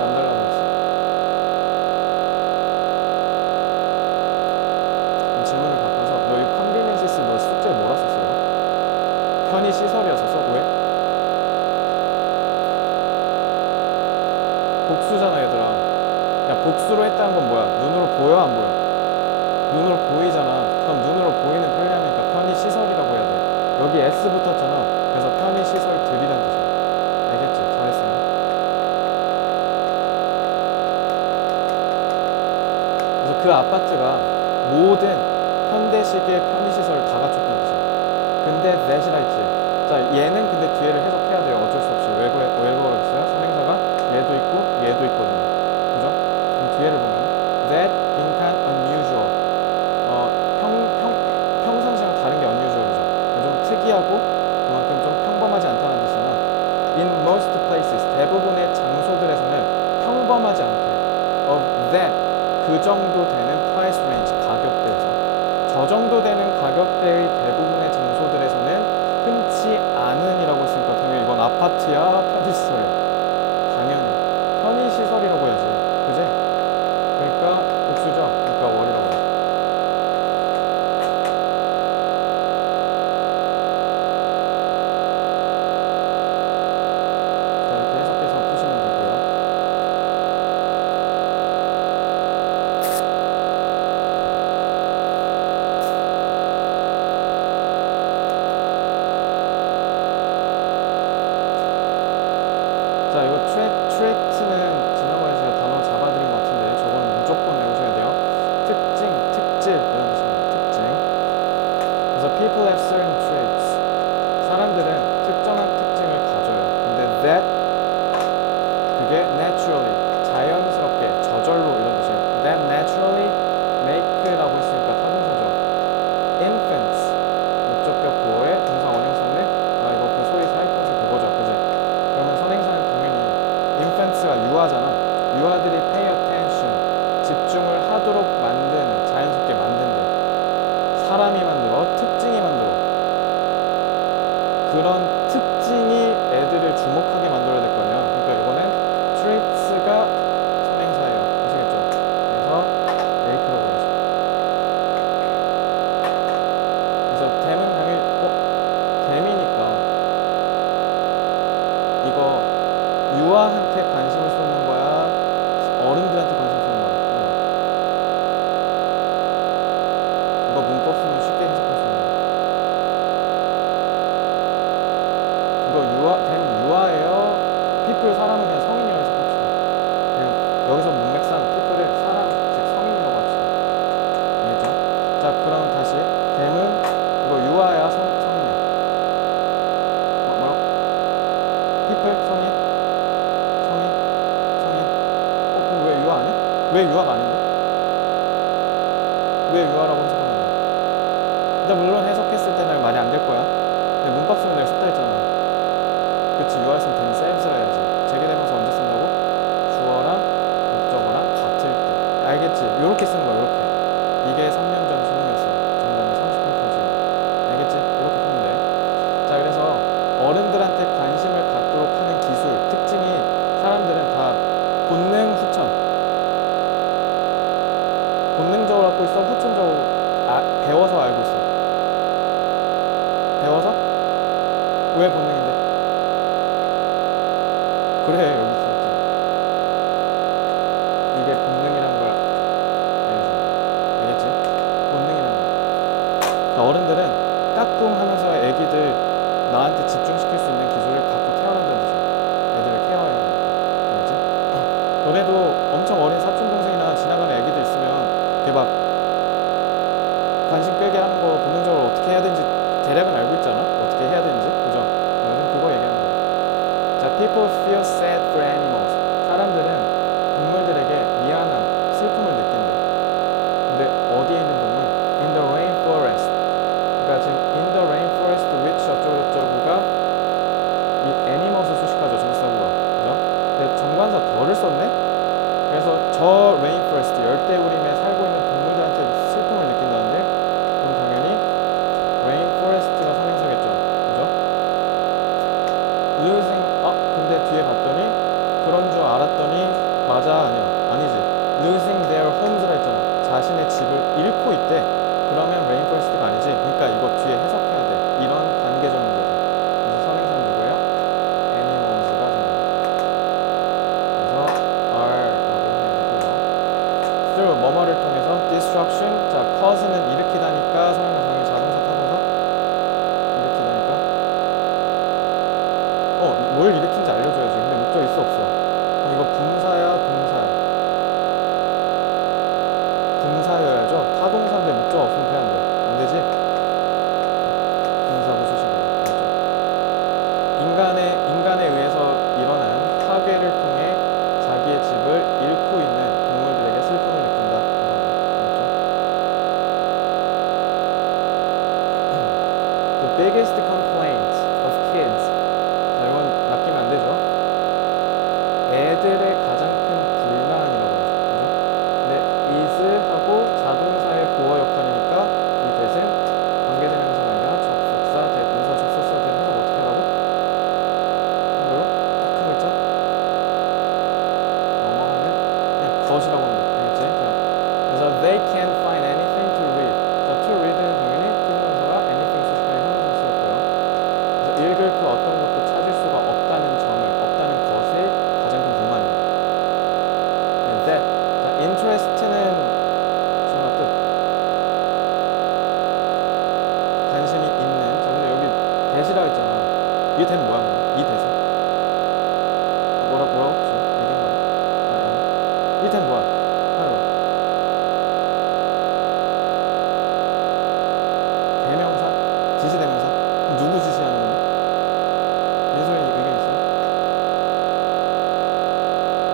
남달라 보였어요? 질문을 바꿔서 너 이 conveniences 너 숙제 뭐라 썼어요? 편의 시설이었었어? 왜? 복수로 했다는 건 뭐야? 눈으로 보여 안 보여? 눈으로 보이잖아. 그럼 눈으로 보이는 편리함이니까 편의시설이라고 해야 돼. 여기 S 붙었잖아. 그래서 편의시설들이란 뜻이야. 알겠지? 잘했어요. 그래서 그 아파트가 모든 현대식의 편의시설을 다 갖췄다는 뜻이야. 근데 that이라 했지. 자, 얘는 근데 뒤에를 해석해야 돼요. 어쩔 수 없이. 왜 그러겠어요? 선행사가 얘도 있고 얘도 있거든요. 그죠? 그럼 뒤에를 보면 that 빈칸 unusual. 평상시랑 다른 게 unusual이죠. 좀 특이하고 그만큼 좀 평범하지 않다는 뜻이잖아. In most places, 대부분의 장소들에서는 평범하지 않게 of that, 그 정도 되는 price range, 가격대에서 저 정도 되는 가격대의 대부분의 장소들에서는 흔치 않은이라고 했으니까 당연히 이건 아파트야 편의시설이야. 당연히 편의시설이라고 해야지. 그지? 그러니까 복수죠. 그러니까 월이라고 해. 자, 이렇게 해석해서 푸시면 되고요. 자, 이거 트랙트는 지난번에 제가 단어 잡아드린 것 같은데 저건 무조건 외우셔야 돼요. 특징, 특질 이런 뜻입니다. 특징. 그래서 people have certain traits. 사람들은 특정한 특징을 가져요. 근데 that, 그게 naturally, 자연스럽게, 저절로 이런 뜻이에요. That naturally make라고 했으니까 타동사죠. Infants, 목적격 보어의 동사 원형성네. 이거 그 소위 사회공식 그거죠. 그지? 그러면 선행사는 당연히 infants가 유아잖아. 유아들이 pay attention, 집중을 하도록 만드는, 자연스럽게 만든대. 사람이 만들어, 특징이 만들어. 그런 특징이 애들을 주목하게 만들어야 될 거 아니야. 그러니까 이거는 traits가 선행사예요. 아시겠죠? 그래서 make라고 해야죠. 그래서 them은 당연히 them이니까 이거 유아한테 관심을 쏟는 거야? 어른들한테 관심 쏟는 거야? 이거 문법 쓰면 쉽게 해석할 수 있는 거야. 이거 유아예요? people 사람은 그냥 성인이라고 해석합시다. 그냥 여기서 문맥상 people을 사람, 즉 성인이라고 합시다. 알겠죠? 자, 그럼 다시 them은 이거 유아야 성인이야? 뭐라고? people 성인? 그럼 왜 유아 아니야? 왜 유아가 아닌데? 왜 유아라고 해석하면 안 돼? 근데 물론 해석했을 때는 말이 안 될 거야. 근데 문법 쓰면 내가 쉽다 했잖아. 그치, 유아했으면 themselves라 해야지. 제기대명사 언제 쓴다고? 주어랑 목적어랑 같을 때. 알겠지? 요렇게 쓰는 거야, 요렇게. 이게 3년 전 수능이었어. 정답은 30분 표지. 알겠지? 이렇게 푸면 돼. 자, 그래서 어른들한테 관심을 갖도록 하는 기술, 특징이 사람들은 다 본능, 후천. 본능적으로 갖고 있어? 후천적으로 배워서 알고 있어? 배워서? 왜 본능인데? 그래, 여기 있었지. 이게 본능이란 걸 알려준다. 알겠지? 본능이란 거. 자, 어른들은 까꿍하면서 애기들 나한테 집중시킬 수 있는 기술을 갖고 태어난다는 뜻이야. 애들을 케어해야 돼. 알겠지? 너네도 엄청 어린 사촌 동생이나 지나가는 애기들 있으면 이렇게 막 관심 끌게 하는 거 본능적으로 어떻게 해야 되는지 대략은 알고 있잖아. 어떻게 해야 되는지. 그죠? 요즘 그거 얘기하는 거야. 자, people feel sad for animals. 사람들은 동물들에게 미안함, 슬픔을 느낀대. 근데 어디에 있는 동물? In the rainforest. 그러니까 지금 in the rainforest which 어쩌고저쩌고가 이 animals을 수식하죠. 전치사구가. 그죠? 근데 정관사 더를 썼네? 그래서 저 rainforest, 열대우림에 살고 있는 동물들한테 슬픔을 느낀다는데 그럼 당연히 rainforest가 선행사겠죠. 그죠? losing, 근데 뒤에 봤더니 그런 줄 알았더니 맞아, 아니야, 아니지. losing their homes라 했잖아. 자신의 집을 잃고 있대. 그러면 rainforest가 아니지. 그러니까 이거 뒤에 해석해야 돼. 이런 관계점들. 그래서 선행사는 누구예요? animals가 된다. 그래서 are라고 해야 되고요. cause는 일으키다니까 선행사 당연히 자동사 타동사 일으키다니까 뭘 일으킨지 알려줘야지. 근데 목적 있어 없어? 그럼 이거 분사야 동사야? 분사여야죠. 타동사인데 목적 없으면 그냥 안 돼. 안 되지? 분사 부수식이에요. 인간에 의해서 일어난 파괴를 통해 자기의 집을 잃고 있는 동물들에게 슬픔을 느낀다. The biggest complaint of kids. 자, 이건 낚이면 안 되죠. 애들의 가장 큰 불만이라고 하죠. 그죠? 근데 is 하고 자동사의 보어 역할이니까 이 that은 관계대명사가 아니라 접속사, 대분사, 접속사, 대분사 어떻게 하라고? 이걸로 딱 한 글자 넘어가는 그냥 것이라고 하면 돼. 알겠지? 자, 그래서 they can't find anything to read. 자, to read는 당연히 투부정사가 anything 수식하에 형용사 쓸 거예요. 그래서 읽을 그 어떤 것도 찾을 수가 없다는 점을, 없다는 것이 가장 큰 불만입니다. that. 자, interest는 전화 뜻. 관심이 있는. 자, 근데 여기 that이라 했잖아. 이 that 뭐야? 이 that은? 뭐라고? 지금 이긴 거야? 아니. 이 that 뭐야? 하여로. 대명사? 지시대명사? 그럼 누구 지시하는 건데? 민소연이 의견 있어요?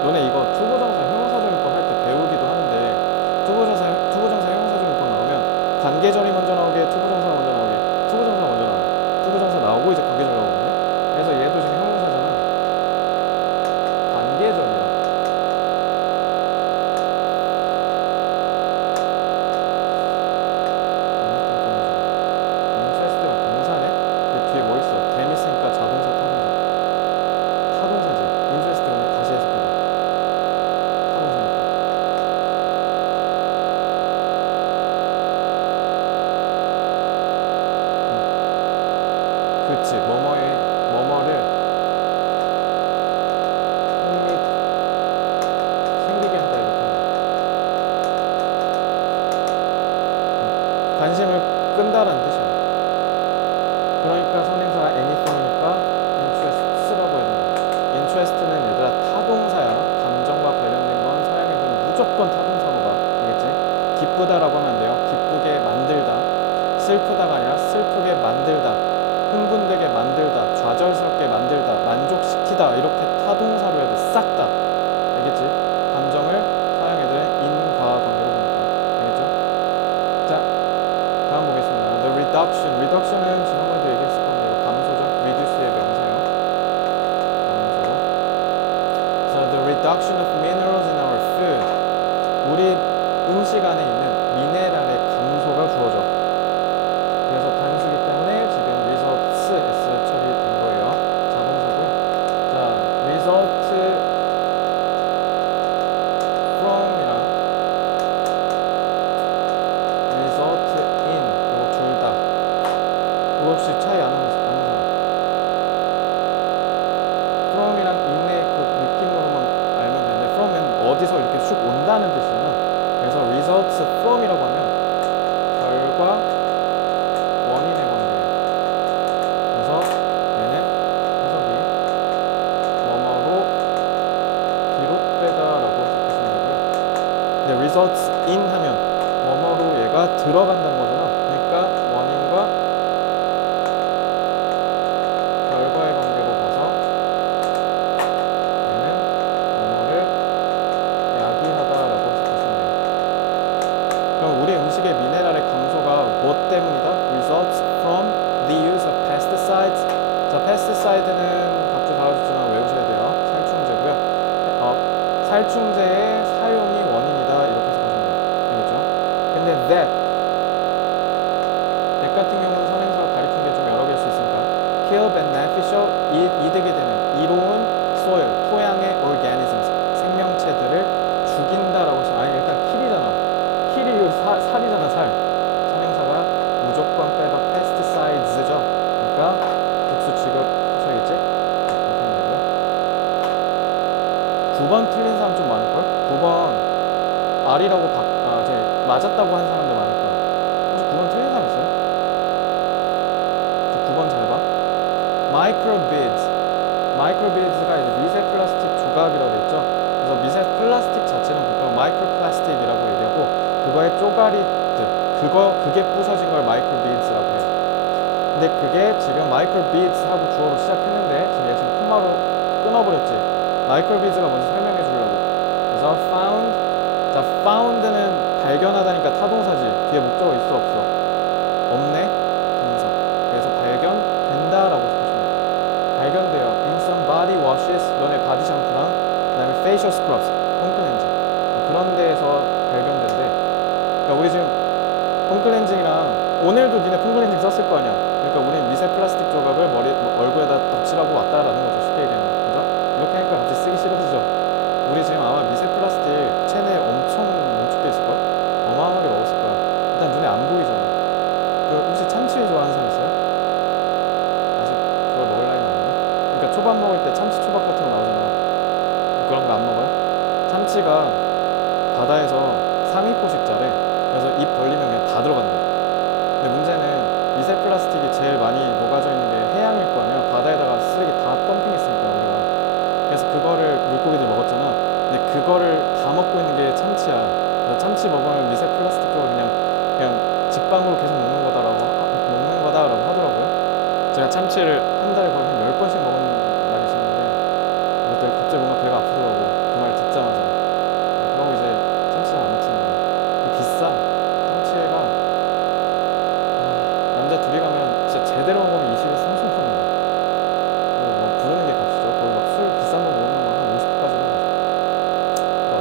너네 이거 투부정사 형용사조용법 할 때 배우기도 하는데 투부정사 형용사조용법 나오면 관계절이 먼저 나오게 투부정사가 먼저 나오게 투부정사가 먼저 나와요. 투부정사 나오고 이제 관계절 나오거든요. 그래서 얘도 지금 형용사잖아. 관계절이야. interest가 동사네? 근데 뒤에 뭐 있어? them 있으니까 자동사 타동사. 타동사지. interest 근데 다시 해석해봐. 타동사니까. 그치. 뭐뭐를 생기게 하다 이렇게 하면 관심을 끈다라는 뜻이야. 그러니까 선행사가 anything이니까 interest라고 해야 된다. interest는 얘들아 타동사야. 감정과 관련된 건 서양애들은 무조건 타동사로 봐. 알겠지? 기쁘다라고 하면 안 돼요. 기쁘게 만들다. 슬프다가 아니라 슬프게 만들다. 흥분되게 만들다. 좌절스럽게 만들다. 만족시키다. 이렇게 타동사로 해야 돼. 싹 다. 알겠지? 감정을 서양애들은 인과 관계로 보니까. 알겠죠? 자, 다음 보겠습니다. The reduction은 지난번에도 얘기했을 건데 이거 감소죠. reduce의 명사요. 감소. So the reduction of minerals in our food. 우리 음식 안에 있는 미네랄의 감소가 주어져. 그래서 단수기 때문에 지금 results s 처리된 거예요. 자동사고요. 자, result from이랑 result in 이거 둘 다. 이거 혹시 차이 안 하는 사람? from이랑 in의 그 느낌으로만 알면 되는데 from은 어디서 이렇게 슉 온다는 뜻이잖아. 그래서 results from이라고 하면 결과 원인의 관계예요. 그래서 얘는 해석이 뭐뭐로 비롯되다라고 해석하시면 되고요. 근데 results in 하면 뭐뭐로 얘가 들어간다는 거잖아. 그러니까 원인과 결과의 관계로 봐서 얘는 뭐뭐를 야기하다라고 해석하시면 돼요. 그럼 우리 음식의 미네랄의 감소가 뭐 때문이다? Results from the use of pesticides. 자, pesticide는 각주 달아줬지만 외우셔야 돼요. 살충제고요. 살충제의 사용이 원인이다 이렇게 해석하시면 돼요. 알겠죠? 근데 that 같은 경우는 선행사가 가리킨 게 좀 여러 개일 수 있으니까 kill beneficial 이득이 되는 이로운 soil 토양의 organisms 생명체들을 죽인다라고 해서 아니 일단 kill이잖아. kill이 살이잖아 살. 선행사가 무조건 빼봐 pesticides죠. 그러니까 복수 취급하셔야겠지? 이렇게 하면 되고요. 9번 틀린 사람 좀 많을걸? 9번 R이라고 맞았다고 한 사람들 많을 거야. 마이크로비드가 이제 미세 플라스틱 조각이라고 돼 있죠. 그래서 미세 플라스틱 자체는 보통 마이크로플라스틱이라고 얘기하고 그거의 쪼가리들 그게 부서진 걸 마이크로비드라고 해요. 근데 그게 지금 마이크로비드 하고 주어로 시작했는데 지금 얘 지금 콤마로 끊어버렸지. 마이크로비드가 뭔지 설명해 주려고. 그래서 자, found는 발견하다니까 타동사지. 뒤에 목적어 있어 없어? 없네. 동사. 그래서 발견된다라고 생각하시면 돼요. 발견돼요. In some body washes, 너네 바디 샴푸랑 그다음에 facial scrubs, 홈클렌징 그런 데에서 발견된대. 그러니까 우리 지금 폼클렌징이랑 오늘도 니네 폼클렌징 썼을 거 아니야. 그러니까 우린 미세 플라스틱 조각을 얼굴에다 덧칠하고 왔다라는 거죠. 쉽게 얘기하면. 그죠? 이렇게 하니까 갑자기 쓰기 싫어지죠. 우리 지금 아마 미세 플라스틱 체내에 엄청 농축돼 있을걸? 어마어마하게 먹었을 거야. 일단 눈에 안 보이잖아. 혹시 참치 좋아하는 사람 있어요? 아직 그걸 먹을 나이는 아니에요? 그러니까 초밥 먹을 때 참치 초밥 같은 거 나오잖아. 그런 거 안 먹어요? 참치가 바다에서 상위 포식자래. 그래서 입 벌리면 그냥 다 들어간대. 근데 문제는 미세 플라스틱이 제일 많이 녹아져 있는 게 해양일 거 아니야. 바다에다가 쓰레기 다 덤핑했으니까 우리가. 그래서 그거를 물고기들 먹었잖아. 근데 그거를 다 먹고 있는 게 참치야. 그래서 참치 먹으면 미세 플라스틱 쪽을 그냥 직방으로 계속 먹는 거다라고 하더라고요. 제가 참치를 한 달에 거의 한 10번씩 먹은 날이 있었는데 그때 갑자기 뭔가 배가 아프더라고. 그 말 듣자마자. 그러고 이제 참치 안 먹습니다. 비싸. 참치회가 남자 둘이 가면 진짜 제대로 먹으면 20에서 30%입니다. 뭐 부르는 게 값이죠. 거기 막 술 비싼 거 먹으면 한 50%까지도 가죠.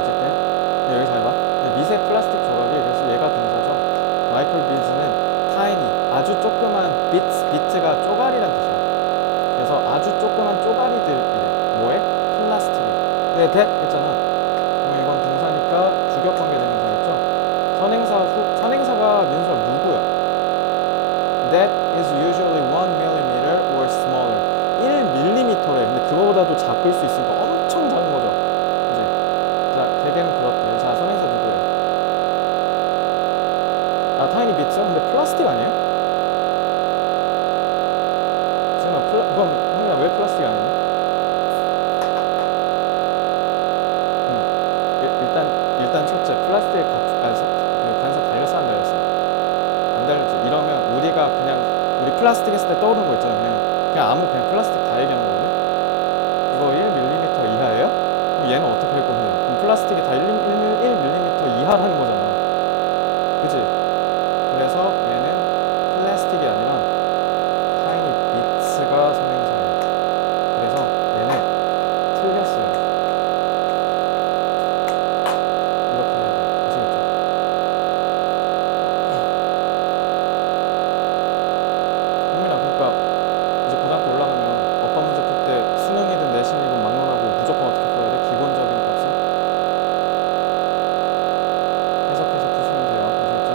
어쨌든 여기 잘 봐. 미세 플라스틱 조각이 그래서 얘가 동사죠. 마이크로비즈는 타이니 아주 조그만 비트가 쪼가리란 뜻이야. 그래서 아주 조그만 쪼가리들이래. 뭐에? 플라스틱이. 네, 했잖아. 그럼 이건 동사니까 주격 관계 대명사겠죠. 선행사가 민수야 누구야? That is usually 1mm or smaller. 1mm래. 근데 그거보다도 작을 수 있으니까 엄청 작은 거죠. 그지? 자, 대개는 그렇대. 자, 선행사 누구예요? 타이니 비트? 근데 플라스틱 아니에요? 지은아, 그럼 형이나 왜 플라스틱 아니니? 일단 첫째, 플라스틱 관사 달렸어 안 달렸어? 안 달렸지. 이러면 우리 플라스틱 했을 때 떠오르는 거 있잖아. 그냥 플라스틱 다 얘기하는 거거든. 이거 1mm 이하예요? 그럼 얘는 어떻게 할 건데요? 그럼 플라스틱이 다 1mm 이하라는 거잖아. 그치? 그래서 얘는 플라스틱이 아니라 타이니 비트가 선행사예요. 그래서 얘는 틀렸어요. 이렇게 해야 돼요. 아시겠죠? 형민아, 그러니까 이제 고등학교 올라가면 어법 문제 풀 때 수능이든 내신이든 막론하고 무조건 어떻게 풀어야 돼? 기본적인 값을 해석해서 푸시면 돼요. 아시겠죠?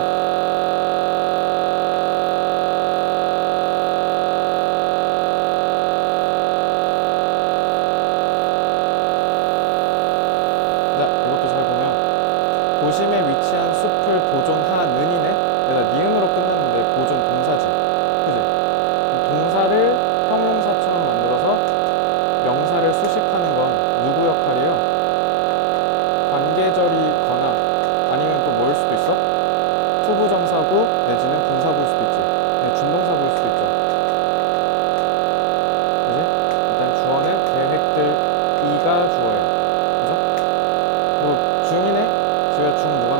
자, 이것도 잘 보면 도심에 위치한 숲을 보존하는이네. 내가 니은으로 끝났는데 보존 동사지. 그지? 동사를 형용사처럼 만들어서 명사를 수식하는 건 누구 역할이에요? 관계절이거나 아니면 또 뭐일 수도 있어? 투부정사구 내지는 분사구일 수도 있지. 준동사구일 수도 있죠. 그지? 일단 주어는 계획들 이가 주어예요. 그죠? 그리고 중이네? 지금 중 누가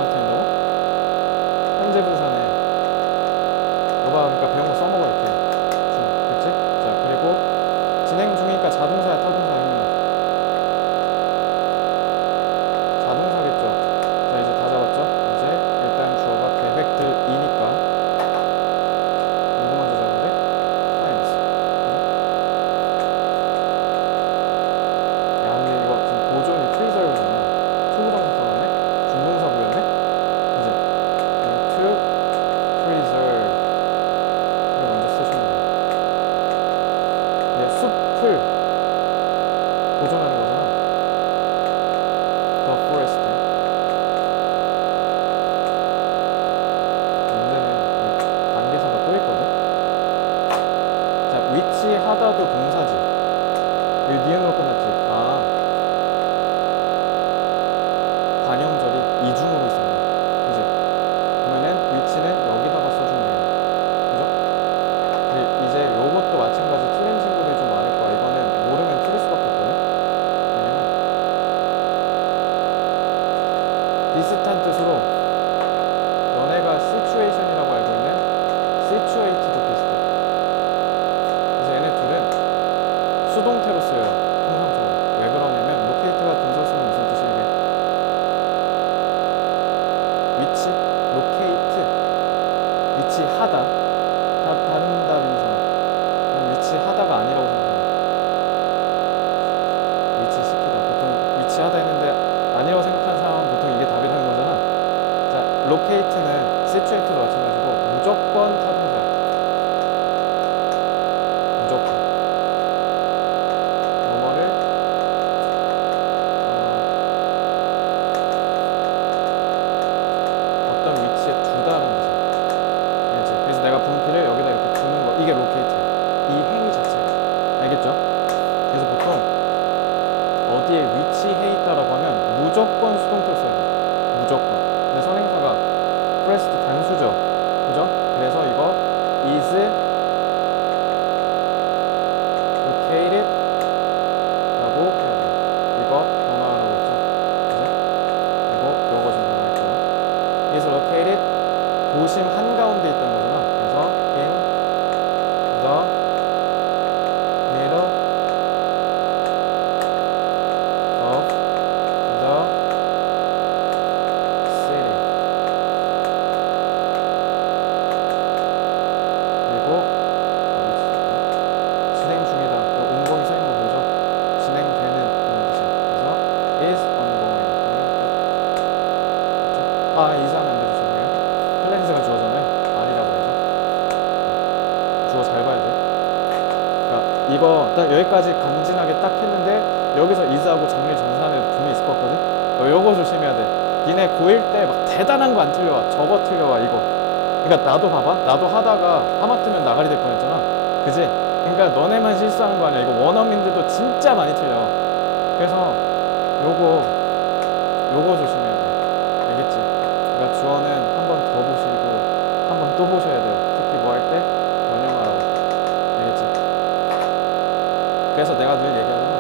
이사하면 안 되죠. 죄송해요. 클렌즈가 주어잖아요. R이라고 해야죠. 주어 잘 봐야 돼. 그러니까 이거 딱 여기까지 간지나게 딱 했는데 여기서 이사하고 정리 정산에 분명히 있을 것 같거든. 요거 조심해야 돼. 니네 고1 때 막 대단한 거 안 틀려와. 저거 틀려와 이거. 그러니까 나도 봐봐. 나도 하다가 하마터면 나가리 될 뻔했잖아. 그지? 그러니까 너네만 실수하는 거 아니야. 이거 원어민들도 진짜 많이 틀려. 그래서 요거 조심해야 돼. 알겠지? 그러니까 주어는 한 번 더 보시고 한 번 또 보셔야 돼요. 특히 뭐 할 때 변형하라고. 알겠지? 그래서 내가 늘 얘기하잖아.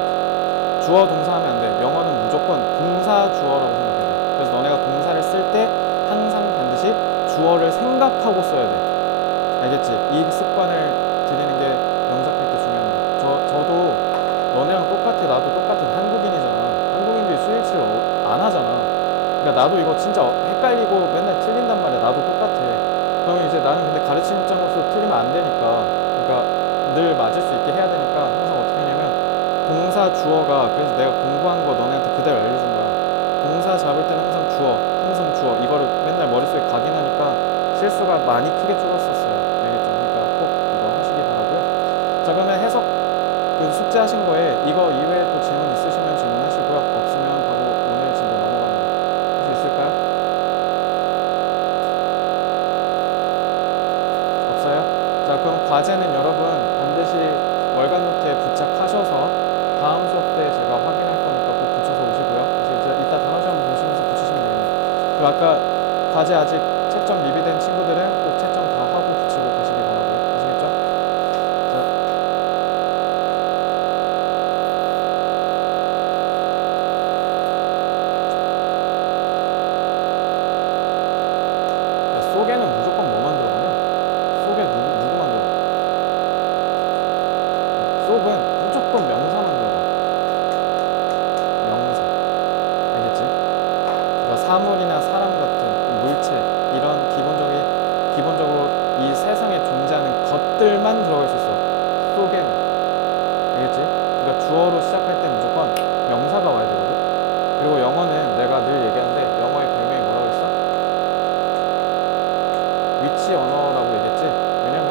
주어 동사 하면 안 돼. 영어는 무조건 동사 주어라고 생각해야 돼. 그래서 너네가 동사를 쓸 때 항상 반드시 주어를 생각하고 써야 돼. 알겠지? 이 습관을 들이는 게 명작할 때 중요합니다. 저도 너네랑 똑같아. 나도 똑같은 한국인이잖아. 한국인들이 스위치를 안 하잖아. 그러니까 나도 이거 진짜 헷갈리고 맨날 틀린단 말이야. 나도 똑같아. 그러면 이제 나는 근데 가르치는 입장으로서 틀리면 안 되니까, 그러니까 늘 맞을 수 있게 해야 되니까 항상 어떻게 하냐면 동사 주어가, 그래서 내가 공부한 거 너네한테 그대로 알려준 거야. 동사 잡을 때는 항상 주어 이거를 맨날 머릿속에 각인하니까 실수가 많이 크게 줄었었어요. 알겠죠? 그러니까 꼭 이거 하시기 바라고요. 자, 그러면 해석 그 숙제 하신 거에 이거 이외에 또 질문 있으시면 질문하시고요. 없으면 바로 오늘 진도 넘어갑니다. 할 수 있을까요? 없어요? 자, 그럼 과제는 여러분 반드시 월간 노트에 부착하셔서 다음 수업 때 제가 확인할 거니까 꼭 붙여서 오시고요. 이따 단어시 한번 보시면서 붙이시면 되겠네요. 그리고 아까 과제 아직 채점 미비된 친구들은 꼭 채점 다 하고 붙이고 가시기 바라고요. 아시겠죠? 자, 속에는 무조건 뭐만 들어가냐? 속에 누구 만들어? 속은 무조건 명사만 들어가. 명사. 알겠지? 그러니까 사물이나 사람 같은 물체, 이런 기본적으로 이 세상에 존재하는 것들만 들어갈 수 있어. 속에는. 알겠지? 그러니까 주어로 시작할 때 무조건 명사가 와야 되거든. 그리고 영어는 내가 늘 얘기하는데 영어의 별명이 뭐라고 했어? 위치 언어라고 얘기했지? 왜냐면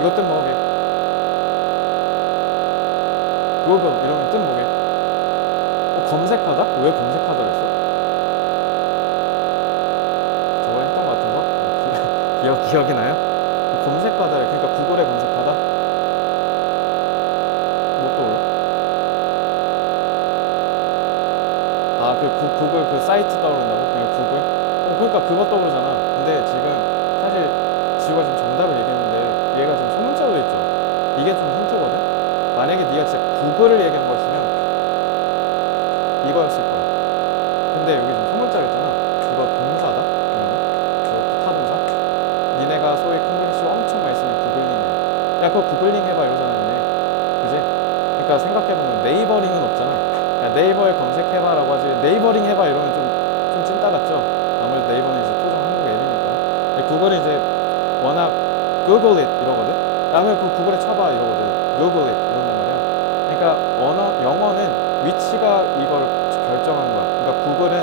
이것 뜻 뭐게? 구글 이러면 뜻 뭐게? 검색하다? 왜 검색하다 그랬어? 저번에 했던 것 같아서 기억이 나요? 검색하다, 그러니까 구글에 검색하다? 뭐 떠올라? 그 구글 그 사이트 떠오른다고? 그냥 구글? 그러니까 그것 떠오르잖아. 근데 지금 사실 지우가 지금 정답을 얘기했는데 얘가 지금 소문자로 있죠. 이게 좀 힌트거든. 만약에 네가 진짜 구글을 얘기한 거였으면 이거였을 거야. 근데 여기 지금 소문자로 있잖아. 이거 동사다. 그러면 타동사. 니네가 소위 콩글리시 엄청 많이 쓰는 구글링이야. 야, 그거 구글링 해봐 이러잖아, 니네. 그지? 그러니까 생각해보면 네이버링은 없잖아. 야, 네이버에 검색해봐라고 하지. 네이버링 해봐 이러면 좀 찐따 같죠? 아무래도 네이버는 이제 토종 한국 앱이니까. 구글은 이제 워낙 Google it 이러거든. 라면 그 구글에 쳐봐 이러거든. Google it 이런단 말이야. 그러니까 영어는 위치가 이걸 결정하는 거야. 그러니까 구글은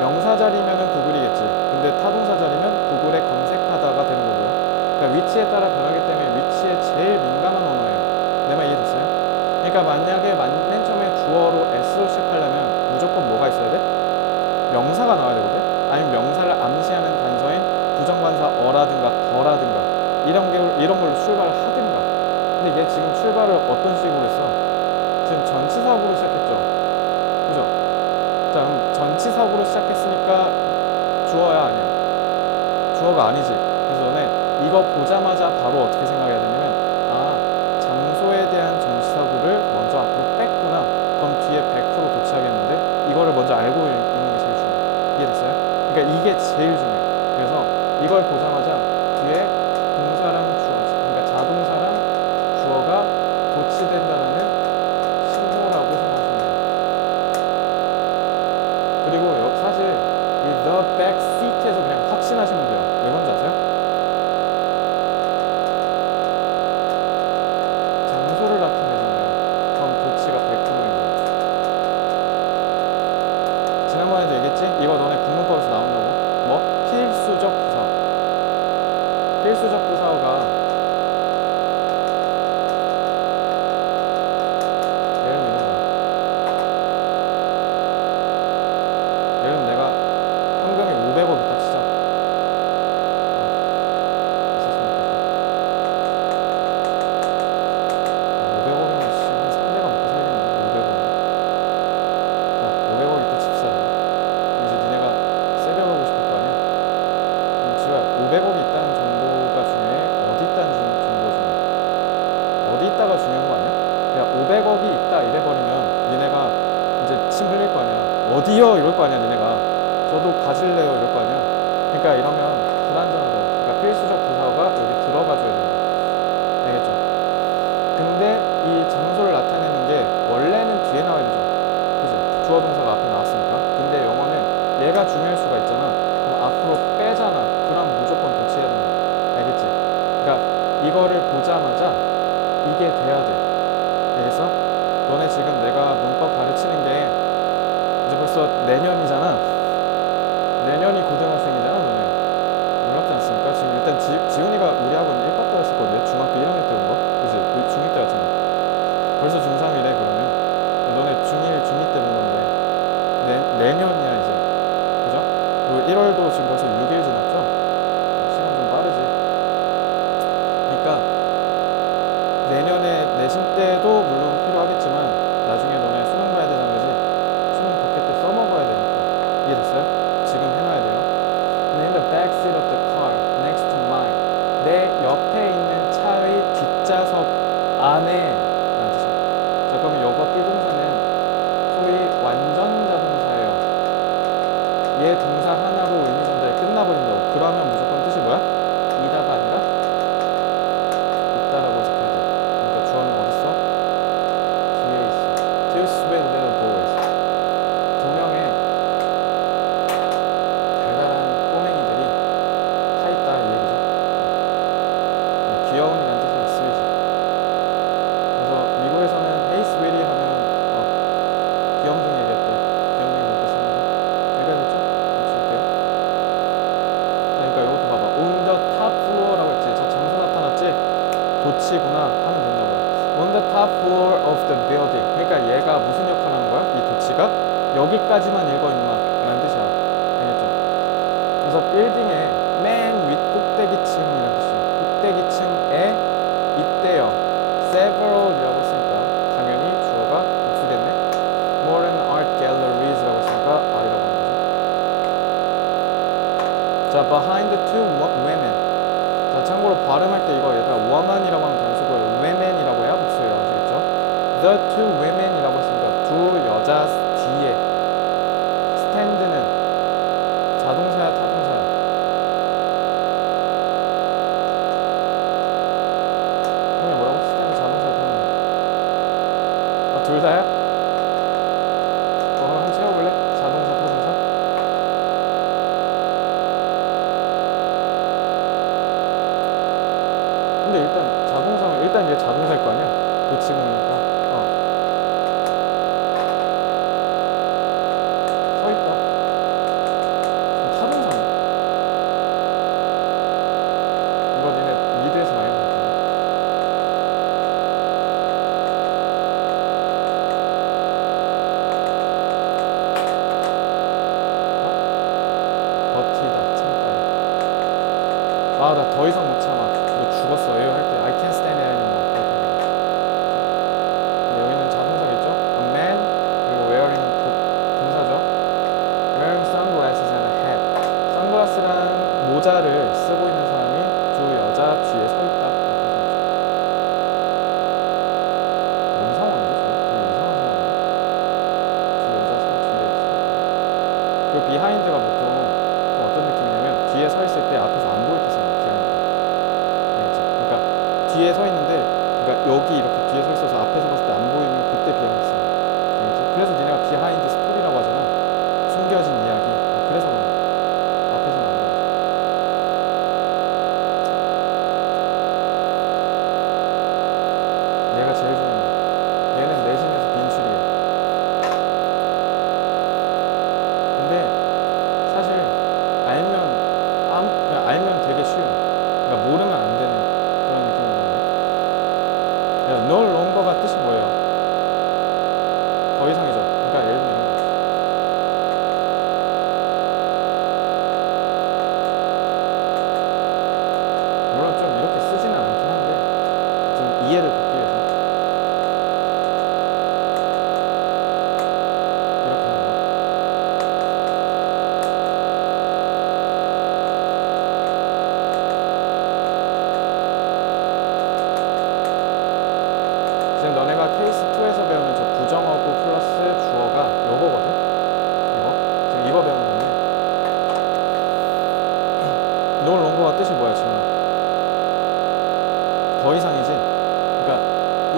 명사 자리면은 구글이겠지. 근데 타동사 자리면 구글에 검색하다가 되는 거고요. 그러니까 위치에 따라 변하기 때문에 위치에 제일 민감한 언어예요. 내 말 이해됐어요? 그러니까 만약에 맨 처음에 주어로 S로 시작하려면 무조건 뭐가 있어야 돼? 명사가 나와야 되거든? 아니면 명사를 암시하는 단서인 부정관사 어라든가 더라든가 이런 걸로 출발을 하든가. 근데 얘 지금 출발을 어떤 식으로 했어? 지금 전치사구로 시작했죠? 그죠? 자, 그럼 전치사구로 시작했으니까 주어야 아니야? 주어가 아니지. 그래서 너네 이거 보자마자 바로 어떻게 생각해야 되냐면 장소에 대한 전치사구를 먼저 앞으로 뺐구나. 그럼 뒤에 100% 도착했는데 이거를 먼저 알고 있는 게 제일 중요해. 이해됐어요? 그러니까 이게 제일 중요해. 그래서 이걸 보자마자 뒤에 동사랑 주어, 그러니까 자동사랑 주어가 도치된다라는 신호라고 생각하시면 돼요. 그리고 사실 이 the back seat에서 그냥 확신하시면 돼요. 왜 뭔지 아세요? 500억이 있다 이래버리면 니네가 이제 침 흘릴 거 아니야. 어디요? 이럴 거 아니야 니네가. 저도 가질래요 이럴 거 아니야. 그러니까 이러면 불안전하다고. 그러니까 필수적 부사어가 여기 들어가줘야 된다. 알겠죠? 근데 이 장소를 나타내는 게 원래는 뒤에 나와야 되죠. 그치? 주어 동사가 앞에 나왔으니까. 근데 영어는 얘가 중요할 수가 있잖아. 그럼 앞으로 빼잖아. 그럼 무조건 도치해야 된다. 알겠지? 그러니까 이거를 보자마자 이게 돼야 돼. 알겠어? 너네 지금 내가 문법 가르치는 게 이제 벌써 내년이잖아. 내년이 고등학생이잖아 너네. 놀랍지 않습니까? 지금 일단 지훈이가 우리 학원 1박 때 왔었거든. 중학교 1학년 때 온 거. 그치? 우리 중2 때 왔잖아. 벌써 중3이래 그러면. 너네 중1, 중2 때 본 건데 내년이야 이제. 그죠? 그리고 1월도 지금 벌써 6일 지났죠? 시간 좀 빠르지. 그러니까 내년에 내신 때도 물론 필요하겠지만 나중에 너네 수능 봐야 되잖아. 그지? 수능 복귀 때 써먹어야 되니까. 이해됐어요? 지금 해놔야 돼요. In the back seat of the car next to mine. 내 옆에 있는 차의 뒷좌석 안에 라는 뜻이야. 자, 그러면 이거 비동사는 소위 완전 자동사예요. 얘 동사 하나로 의미 전달이 끝나버린다고. 그러면 무조건 뜻이 뭐야? 이다가 아니라 있다라고 해석해야 돼. 그러니까 주어는 어딨어? 뒤에 있어. Two sweet little boys. 두 명의 달달한 꼬맹이들이 타 있다 이 얘기죠. 귀여운이란 뜻이에요. sweet이. 그래서 미국에서는 hey sweetie 하면 귀염둥이 얘기할 때 귀염둥이 볼 때 쓰는 거. 여기가 됐죠? 줄게요. 자, 그러니까 이것도 봐봐. On the top floor라고 했지. 자, 장소 나타났지? 도치구나 하면 된다고요. On the top floor of the building. 그러니까 얘가 무슨 역할을 하는 거야? 이 도치가 여기까지만 읽어 임마 라는 뜻이야. 알겠죠? 그래서 빌딩의 맨 윗 꼭대기층이라는 뜻이야. 꼭대기층에 있대요. several이라고 했으니까 당연히 주어가 복수겠네. modern art galleries라고 했으니까 R이라고 하는 거죠. 자, behind the two women. 자, 참고로 발음할 때 이거 얘들아 woman이라고 하면 단수고요. women이라고 해야 복수예요. 아시겠죠? the two women이라고 했으니까 두 여자 뒤에. stand는 자동사야 타동사야? 형이 뭐라고? stand 자동사야 타동사야? 둘 다야? 그럼 한번 채워볼래? 자동사 타동사? 근데 일단 자동사면 일단 얘 자동사일 거 아니야? 도치공이니까. 서 있다. 타동사네. 이거 니네 미드에서 많이 봤거든. 버티다, 참다. 아, 나 더 이상 못 참아. 너 죽었어. 이거 할 때 I can't stand it anymore. 여기는 자동사겠죠? A man 그리고 wearing은 동사죠. Wearing sunglasses and a hat. 선글라스랑 모자를 쓰고 있는 사람이 두 여자 뒤에 서 있다. 뭔 상황이죠? 되게 이상한 상황인데. 두 여자 뒤에 서 있다. 그리고 behind가 보통 어떤 느낌이냐면 뒤에 서 있을 때 앞에서 안 보일 때 쓰는 거야. behind. 그러니까 뒤에 서 있는데, 그러니까 여기 이렇게 뒤에 서 있어서 앞에서 봤을 때 안 보이면 그때 behind 쓰는 거야. 그래서 니네가 behind 스토리라고 하잖아. 숨겨진 이야기. 그래서 그런 거야. 앞에서는 안 보여. 얘가 제일 중요한 거야. 얘는 내신에서 빈출이야. 근데 사실 그냥 알면 되게 쉬운. 그러니까 모르면 안 되는 그런 느낌인 건데. 야, no longer가 뜻이 뭐예요?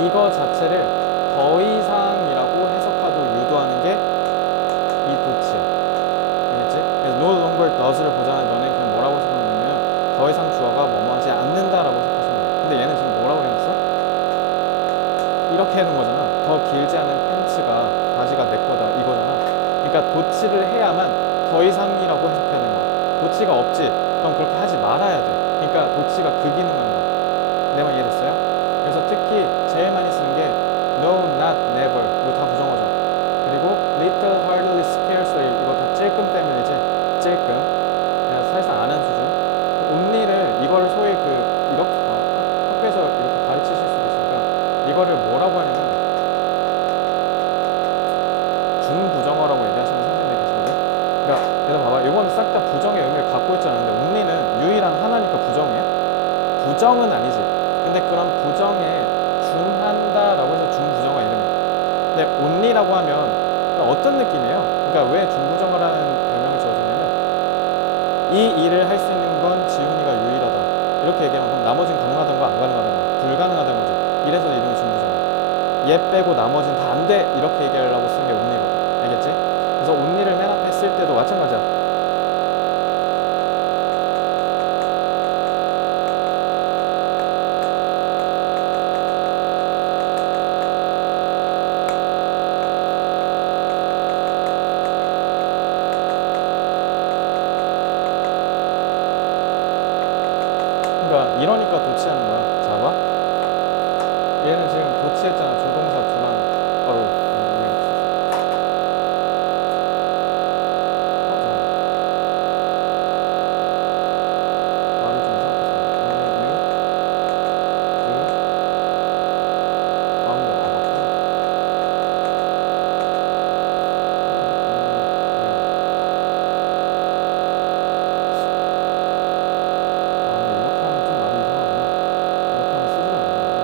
이거 자체를 더 이상이라고 해석하도 유도하는 게 이 도치야. 알겠지? 그래서 no longer does를 보잖아. 너네 그냥 뭐라고 해석하면 되냐면 더 이상 주어가 뭐뭐하지 않는다라고 해석하시면 돼. 근데 얘는 지금 뭐라고 해놨어? 이렇게 해놓은 거잖아. 더 길지 않은 팬츠가 바지가 내 거다 이거잖아. 그러니까 도치를 해야만 더 이상이라고 해석해야 되는 거야. 도치가 없지? 그럼 그렇게 하지 말아야 돼. 그러니까 도치가 극기능한 거야. 내 말 이해됐어요? 그래서 특히 제일 많이 쓰는 게 no, not, never 이거 다 부정어죠. 그리고 little, hardly, scarcely 이거 다 찔끔 때문이지. 찔끔. 그냥 사실상 아는 수준. only를 이거를 소위 이렇게 학교에서 이렇게 가르치실 수도 있으니까 이거를 뭐라고 하냐면 중부정어라고 얘기하시는 선생님이 계시거든. 그러니까 얘들 봐봐. 이거는 싹 다 부정의 의미를 갖고 있지 않은데 only는 유일한 하나니까 부정이야? 부정은 아니지. 근데 그런 부정에 중한다라고 해서 중부정어 이름이야. 근데 only라고 하면 어떤 느낌이에요? 그러니까 왜 중부정어라는 별명을 지어주냐면 이 일을 할 수 있는 건 지훈이가 유일하다. 이렇게 얘기하면 그럼 나머지는 가능하다는 거 안 가능하다는 거 불가능하다는 거지. 이래서 이름이 중부정어. 얘 빼고 나머지는 다 안 돼. 이렇게 얘기하려고 쓰는 게 only거든. 알겠지? 그래서 only를 맨 앞에 쓸 때도 마찬가지야. 그러니까 이러니까 도치하는 거야. 자 봐. 얘는 지금 도치했잖아. 조동사 두랑 말을 좀 이상하게 only you do 가운데 와봤고 근데 이렇게 하면 좀 말이 이상하구나. 이렇게 하면 쓰지가 않는 거야.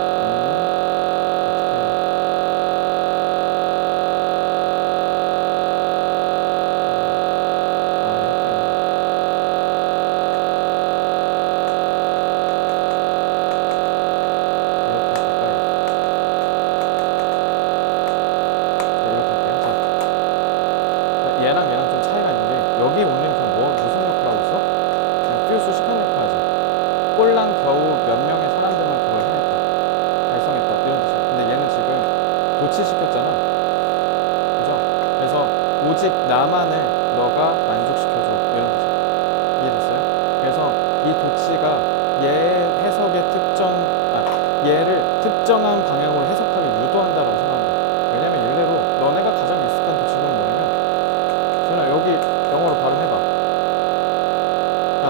얘랑 얘랑 좀 차이가 있는 게 여기 온리는 그냥 무슨 역할 하고 있어? 그냥 퓨수식한 역할하지. 꼴랑 겨우 몇 명의 사람들만 그걸 해냈다. 달성했다. 이런 뜻이야. 근데 얘는 지금 도치시켰잖아. 그죠? 그래서 오직 나만을 너가 만족시켜줘. 이런 뜻이야. 이해됐어요? 그래서 이 도치가 얘의 해석의 얘를 특정한 방향으로 해석하게 유도한다라고 생각하면 돼. 왜냐면 일례로 너네가 가장 익숙한 도치구는 뭐냐면 지훈아 여기 영어로 발음해봐.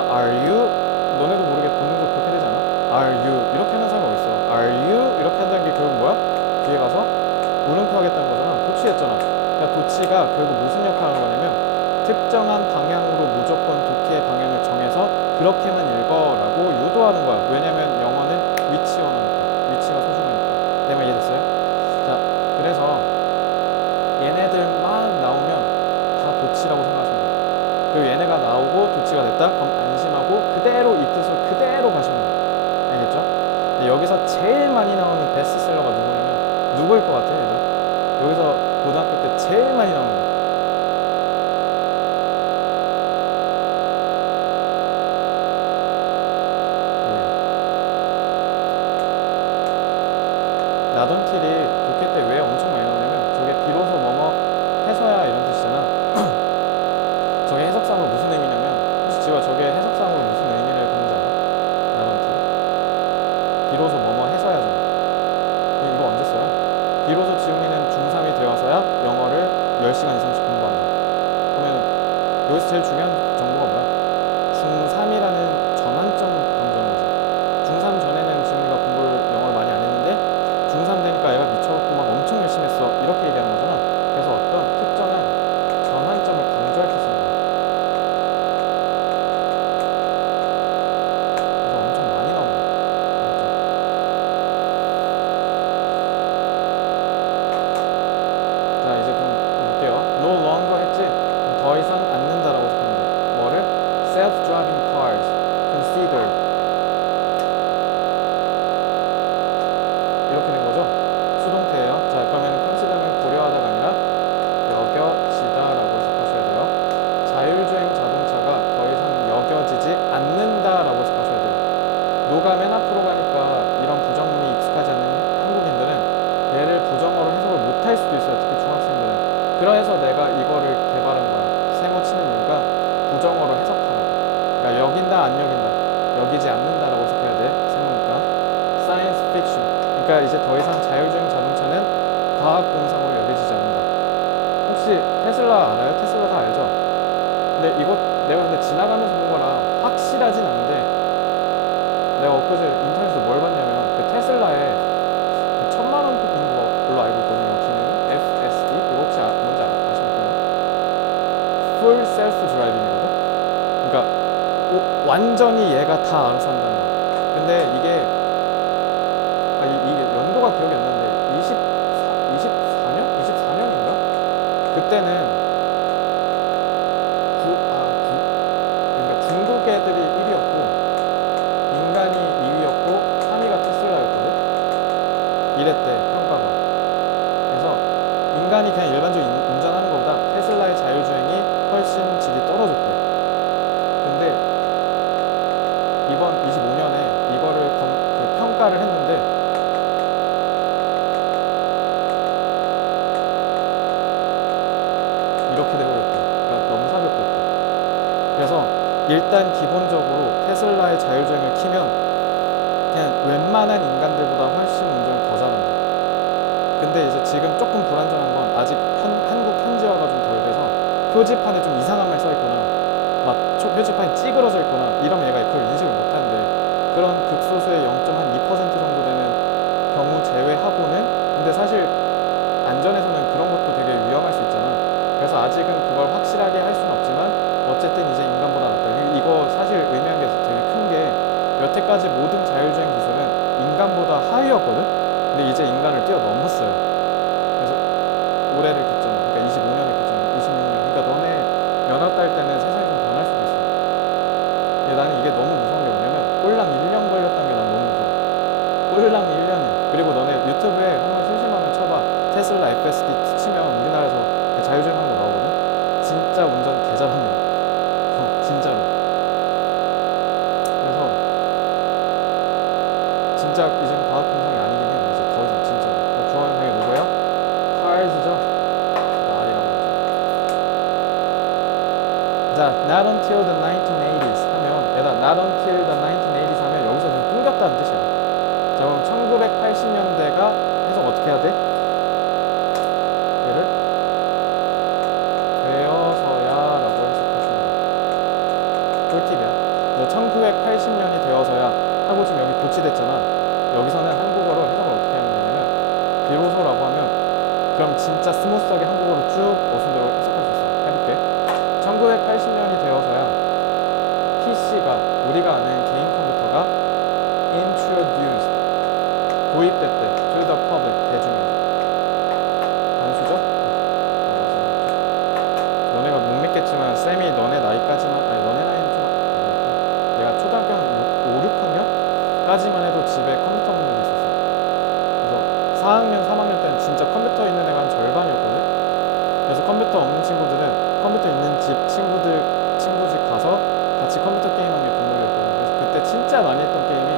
Are you? 너네도 모르게 본능도 그렇게 되잖아. Are you? 이렇게 하는 사람이 어딨어? Are you? 이렇게 한다는 게 결국 뭐야? 뒤에 가서 물음표 하겠다는 거잖아. 도치했잖아. 그러니까 도치가 결국 무슨 역할을 하는 거냐면 특정한 방향으로 무조건 도키의 방향을 정해서 그렇게만 읽어라고 유도하는 거야. 왜냐면 영어는 위치 언어니까. 위치가 소중하니까. 내 말 이해됐어요? 자, 그래서 얘네들 막 나오면 다 도치라고 생각하시면 돼요. 그리고 얘네가 나오고 도치가 됐다? 그럼 안심하고 그대로 이 뜻을 그대로 가시면 돼요. 알겠죠? 근데 여기서 제일 많이 나오는 베스트셀러가 누구냐면 누구일 것 같아요, 얘들? 여기서 고등학교 때 제일 많이 나오는 거. 나돈틸이 독해 때 왜 엄청 많이 나오냐면 저게 비로소 뭐뭐 해서야 이런 뜻이잖아. 저게 해석상으로 무슨 의미냐면 혹시 지와 저게 해석상으로 무슨 의미를 갖는지 알아? 나돈틸 비로소 뭐뭐 해서야잖아. 이거 언제 써요? 비로소 지훈이는 중3이 되어서야 영어를 10시간 이상씩 공부한다. 그러면 여기서 제일 중요한 정보가 뭐야? 중3이라는 전환점 감정인 거지. 중3 전에는 지훈이가 영어를 많이 안 했는데 중3 되니까 얘가 미쳐갖고 막 엄청 열심히 했어. 이렇게 얘기하는 거잖아. 그래서 어떤 특정한 전환점을 강조할 때 쓰는 거야. 그래서 엄청 많이 나오는 거야. 자, 이제 그럼 볼게요. no longer 했지? 그럼 더 이상 않는다라고 생각하면 돼. 그래서 내가 이거를 개발한 거야. 세모 치는 이유가 부정어로 해석하라고. 그러니까 여긴다 안 여긴다, 여기지 않는다라고 해석해야 돼. 세모니까. Science fiction. 그러니까 이제 더 이상 자율주행 자동차는 과학 공상으로 여겨지지 않는다. 혹시 테슬라 알아요? 테슬라 다 알죠? 근데 이거 내가 근데 지나가면서 본 거라 확실하진 않은데, 내가 엊그제 인터넷에서 뭘 봤냐면 그 테슬라에 그 1000만 원인 걸로 알고 있거든요. 기능이 FSD. 이거 혹시 뭔지 아십니까? Full Self Driving이거든. 그러니까 완전히 얘가 다 알아서 한다는 거야. 근데 이게 이게 연도가 기억이 안 나는데 24년? 24년인가? 그때는 그러니까 중국 애들이 1위였고 인간이 2위였고 3위가 테슬라였거든. 이랬대 평가가. 그래서 인간이 그냥 일반적으로 운전하는 것보다 테슬라의 자율주행이 훨씬 질이 떨어졌대. 근데 이번 25년에 이거를 그 평가를 했는데 이렇게 돼버렸대. 그러니까 넘사벽됐대. 그래서 일단 기본적으로 테슬라의 자율주행을 키면 그냥 웬만한 인간들보다 훨씬 운전을 더 잘한다. 근데 이제 지금 조금 불안정한 건 아직 한국 현지화가 좀 덜 돼서 표지판에 좀 이상한 말 써있거나 막 표지판이 찌그러져 있거나 이러면 얘가 그걸 인식을 못하는데, 그런 극소수의 0.2% 정도 되는 경우 제외하고는. 근데 사실 안전에서는 그런 것도 되게 위험할 수 있잖아. 그래서 아직은 그걸 확실하게 할 수는 없지만 어쨌든 이제 인간보다 낫다. 이거 사실 의미한 게 되게 큰 게, 여태까지 모든 자율주행 기술은 인간보다 하위였거든. 근데 이제 인간을 뛰어넘었어요. 그래서 올해를 기점, 그러니까 25년을 기점, 26년. 그러니까 너네 면허 딸 때는 세상이 좀 변할 수도 있어. 근데 나는 이게 너무 무서운 게 뭐냐면 꼴랑 1년 걸렸다는 게 난 너무 무서워. 꼴랑 1년이야. 그리고 너네 유튜브에 한번 심심하면 쳐봐. 테슬라 FSD 치면 우리나라에서 자율주행하는 거 나오거든. 진짜 운전 개잘합니다. 진짜로. 그래서 진짜 이제는 과학 공상이 아니긴 해요. 이제 더 이상 진짜로. 중앙상이 누구야? 카즈죠. R이라고 하죠. 자, not until the 1980s 하면, 얘다 not until the 1980s 하면 여기서 좀 끊겼다는 뜻이야. 자, 그럼 1980년대가 해석 어떻게 해야 돼? 얘를 되어서야 라고 해석하시면 돼요. 꿀팁이야. 1980년이 되어서야 하고 지금 여기 고치됐잖아. 여기서는 한국어로 해석을 어떻게 하면 되냐면, 비로소라고 하면 그럼 진짜 스무스하게 한국어로 쭉 어순대로 해석할 수 있어. 해볼게. 1980년이 되어서야 PC가, 우리가 아는 개인 컴퓨터가 introduced, 도입됐대. to the public, 대중에게. 단수죠? 너네가 못 믿겠지만 쌤이 너네 나이까지만, 아니 너네 나이는 좀 아니까, 내가 초등학교 한 5, 6학년까지만 해도 집에 컴퓨터 없는 애도 있었어. 그래서 4학년, 3학년 때는 진짜 컴퓨터 있는 애가 한 절반이었거든. 그래서 컴퓨터 없는 친구들은 컴퓨터 있는 집 친구 집 가서 같이 컴퓨터 게임하는 게 국룰이었거든. 그래서 그때 진짜 많이 했던 게임이,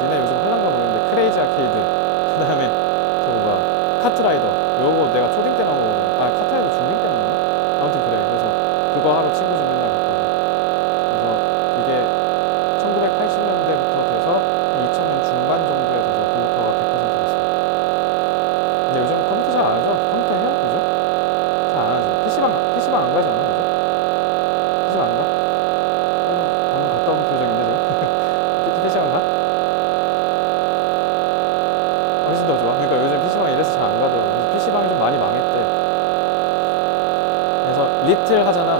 니네 요즘 할란가 모르겠는데 크레이지 아케이드, 그 다음에 저거 뭐야, 카트라이더. 요거 내가 초딩 때 나온 거거든. 카트라이더 중딩 때 나왔나? 아무튼 그래. 그래서 그거 하러 친구 집 맨날 갔거든. 그래서 이게 1980년대부터 돼서 2000년 중반 정도에 돼서 그거가 100% 됐어요. 근데 요즘 컴퓨터 잘 안 하죠? 컴퓨터 해요? 요즘? 잘 안 하지. PC방 안 가지 않아? 요즘? PC방 안 가? 방금 갔다 온 표정인데 지금? PC방 가? 훨씬 더 좋아. 그러니까 요즘 PC방 이래서 잘 안 가더라고. 그래서 PC방이 좀 많이 망했대. 그래서 리틀 하잖아.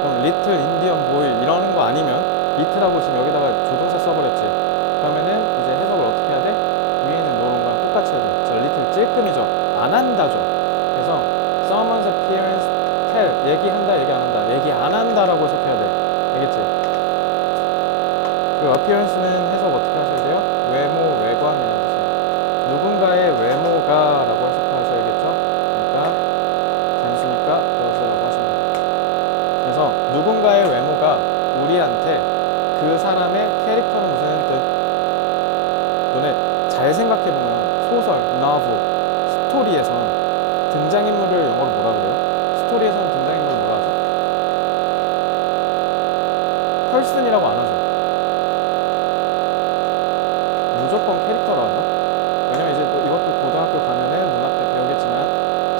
그럼 리틀 인디언 보이 이러는 거 아니면, 리틀하고 지금 여기다가 조동사 써버렸지. 그러면은 이제 해석을 어떻게 해야 돼? 위에 있는 노런 거랑 똑같이 해야 돼. 자, 리틀 찔끔이죠. 안 한다죠. 그래서 someone's appearance tell, 얘기한다, 얘기 안 한다, 얘기 안 한다라고 해석해야 돼. 알겠지? 그리고 appearance는 해석 어떻게 하셔야 돼요? 외모, 외관이라는 뜻이에요. 누군가의 외모가 라고 해석하셔야겠죠? 그러니까 단수니까 되어서라고 하시면 돼요. 그래서 누군가의 외모가 우리한테 그 사람의 캐릭터는 무슨 뜻? 너네 잘 생각해보면 소설, novel, 스토리에선 등장인물을 영어로 뭐라 그래요?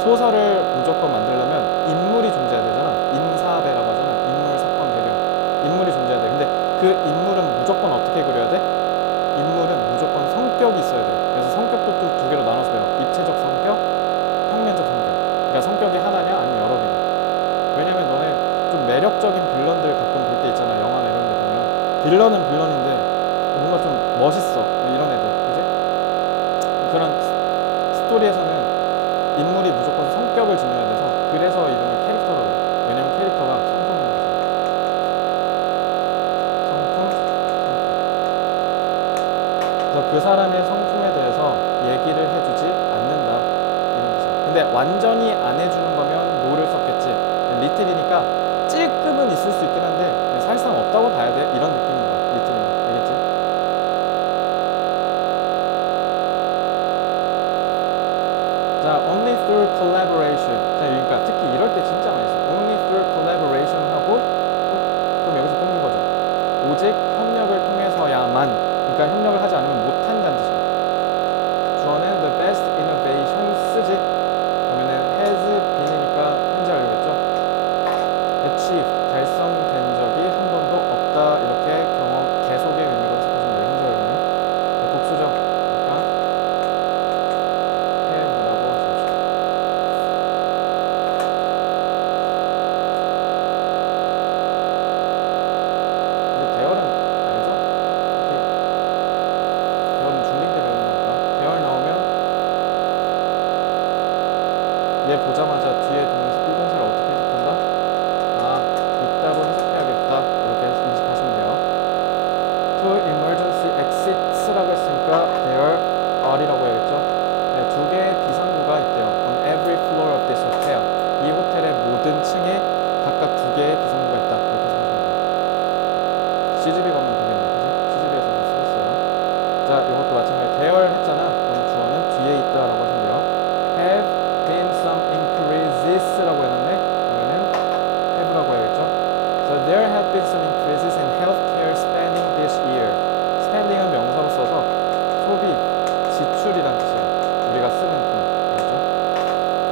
소설을 무조건 만들려면 인물이 존재해야 되잖아. 인사배라고 하잖아. 인물, 사건, 배경. 인물이 존재해야 돼. 근데 그 인물은 무조건 어떻게 그려야 돼? 인물은 무조건 성격이 있어야 돼. 그래서 성격도 또 두 개로 나눠서 배워. 입체적 성격, 평면적 성격. 그러니까 성격이 하나냐 아니면 여러 개냐. 왜냐면 너네 좀 매력적인 빌런들 가끔 볼 때 있잖아. 영화나 이런 데 보면 빌런은 빌런인데 뭔가 좀 멋있어. 뭐 이런 애들. 그지? 그런 스토리에서는 인물이 무조건 성격을 지녀야 돼서 그래서 이름을 캐릭터라고 해요. 왜냐면 캐릭터가 성품이라고 해서. 그래서 그 사람의 성품에 대해서 얘기를 해주지 않는다 이런 뜻이야. 근데 완전히 안 해주는 거면 no를 썼겠지. 리틀이니까 찔끔은 있을 수 있긴 한데 사실상 없다고 봐야 돼 이런 느낌인 거야. 리틀이면 알겠지? 자, only through collaboration. 자, 그러니까 특히 이럴 때 진짜 많이 써. only through collaboration 하고 그럼 여기서 끊는 거죠. 오직 협력을 통해서야만. 그러니까 협력을 하지 않으면 못한다는 뜻이야. 주어는 the best innovation 쓰지. 그러면은 has been이니까 현재 완료겠죠. achieve 달성된 적이 한 번도 없다. 이렇게 경험 계속의 의미로 해석하시면 돼요. 현재 완료는 복수죠. 그러니까 have라고 하십시오. 근데 대열은 알죠? 대열은 중딩 때 배우는 거니까. 대열 나오면 얘 보자마자 뒤에 비동사를 어떻게 해석한다? 아, 있다로 해석해야겠다. 이렇게 인식하시면 돼요. Two emergency exits라고 했으니까 there are이라고 해야겠죠. 네, 두 개의 비상구가 있대요. On every floor of this hotel. 이 호텔의 모든 층에 각각 두 개의 비상구가 있다. 이렇게 생각하시면 돼요. CGV 가면 보겠네. 그지? CGV에서도 쓰였어요. 자, 이것도 마찬가지. 대열 했잖아. 그럼 주어는 뒤에 있다라고 하시면 돼요. Have been some increases라고 해놨네. 그러면은 have라고 해야겠죠. So there have been some increases in healthcare spending this year. spending은 명사로 써서 소비, 지출이란 뜻이에요. 우리가 쓰는 돈. 그렇죠?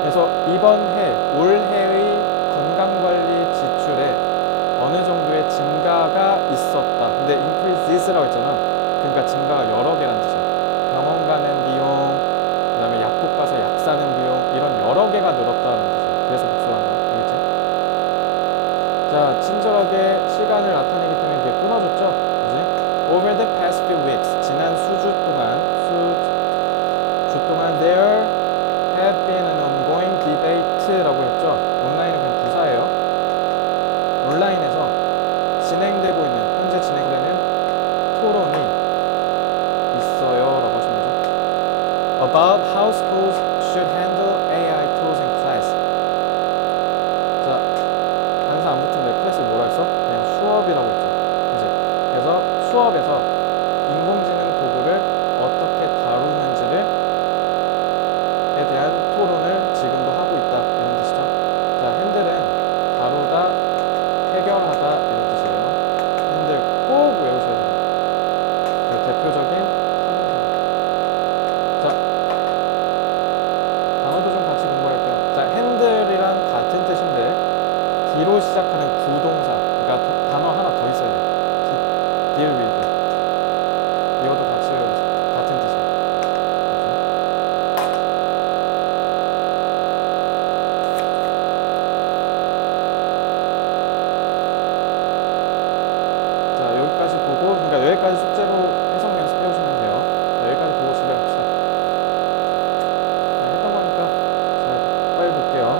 그래서 이번 해, 올해의 건강관리 지출에 어느 정도의 증가가 있었다. 근데 increases라고 했잖아. 그러니까 증가가 여러 개란 뜻이야. 병원 가는 비용, 그 다음에 약국 가서 약 사는 비용, 이런 여러 개가 늘었다는 뜻이에요. 그래서 복수를 한다. 알겠지? 자, 친절하게 시간을 나타내기 때문에 그게 끊어졌죠? 그지? Over the past few weeks, 지난 수주 동안 there have been an ongoing debate라고 했죠? 온라인은 그냥 부사예요. 온라인에서 진행되고 있는, 현재 진행되는 토론이 있어요 라고 하시면 되죠. About how schools should handle AI tools in class. 자, 단사 안 붙은 내 클래스 뭐라 했어? 그냥 수업이라고 했죠. 그지? 그래서 수업에서 인공지능 도구를 어떻게 다루는지를 에 대한 토론을 지금도 하고 있다. 이런 뜻이죠. 자, 핸들은 다루다, 해결하다 이런 뜻이에요. 핸들 꼭 외우셔야 돼요. 대표적인 타동사. 자, 단어도 좀 같이 공부할게요. 자, 핸들이랑 같은 뜻인데 D로 시작하는 구동사. 그러니까 단어 하나 더 있어야 돼요. deal with. 이것도 같이 외우세요. 같은 뜻이에요. 자, 여기까지 보고, 그러니까 여기까지 숙제로 해석 연습해 오시면 돼요. 자, 여기까지 보고 집에 갑시다. 자, 했던 거니까 자, 빨리 볼게요.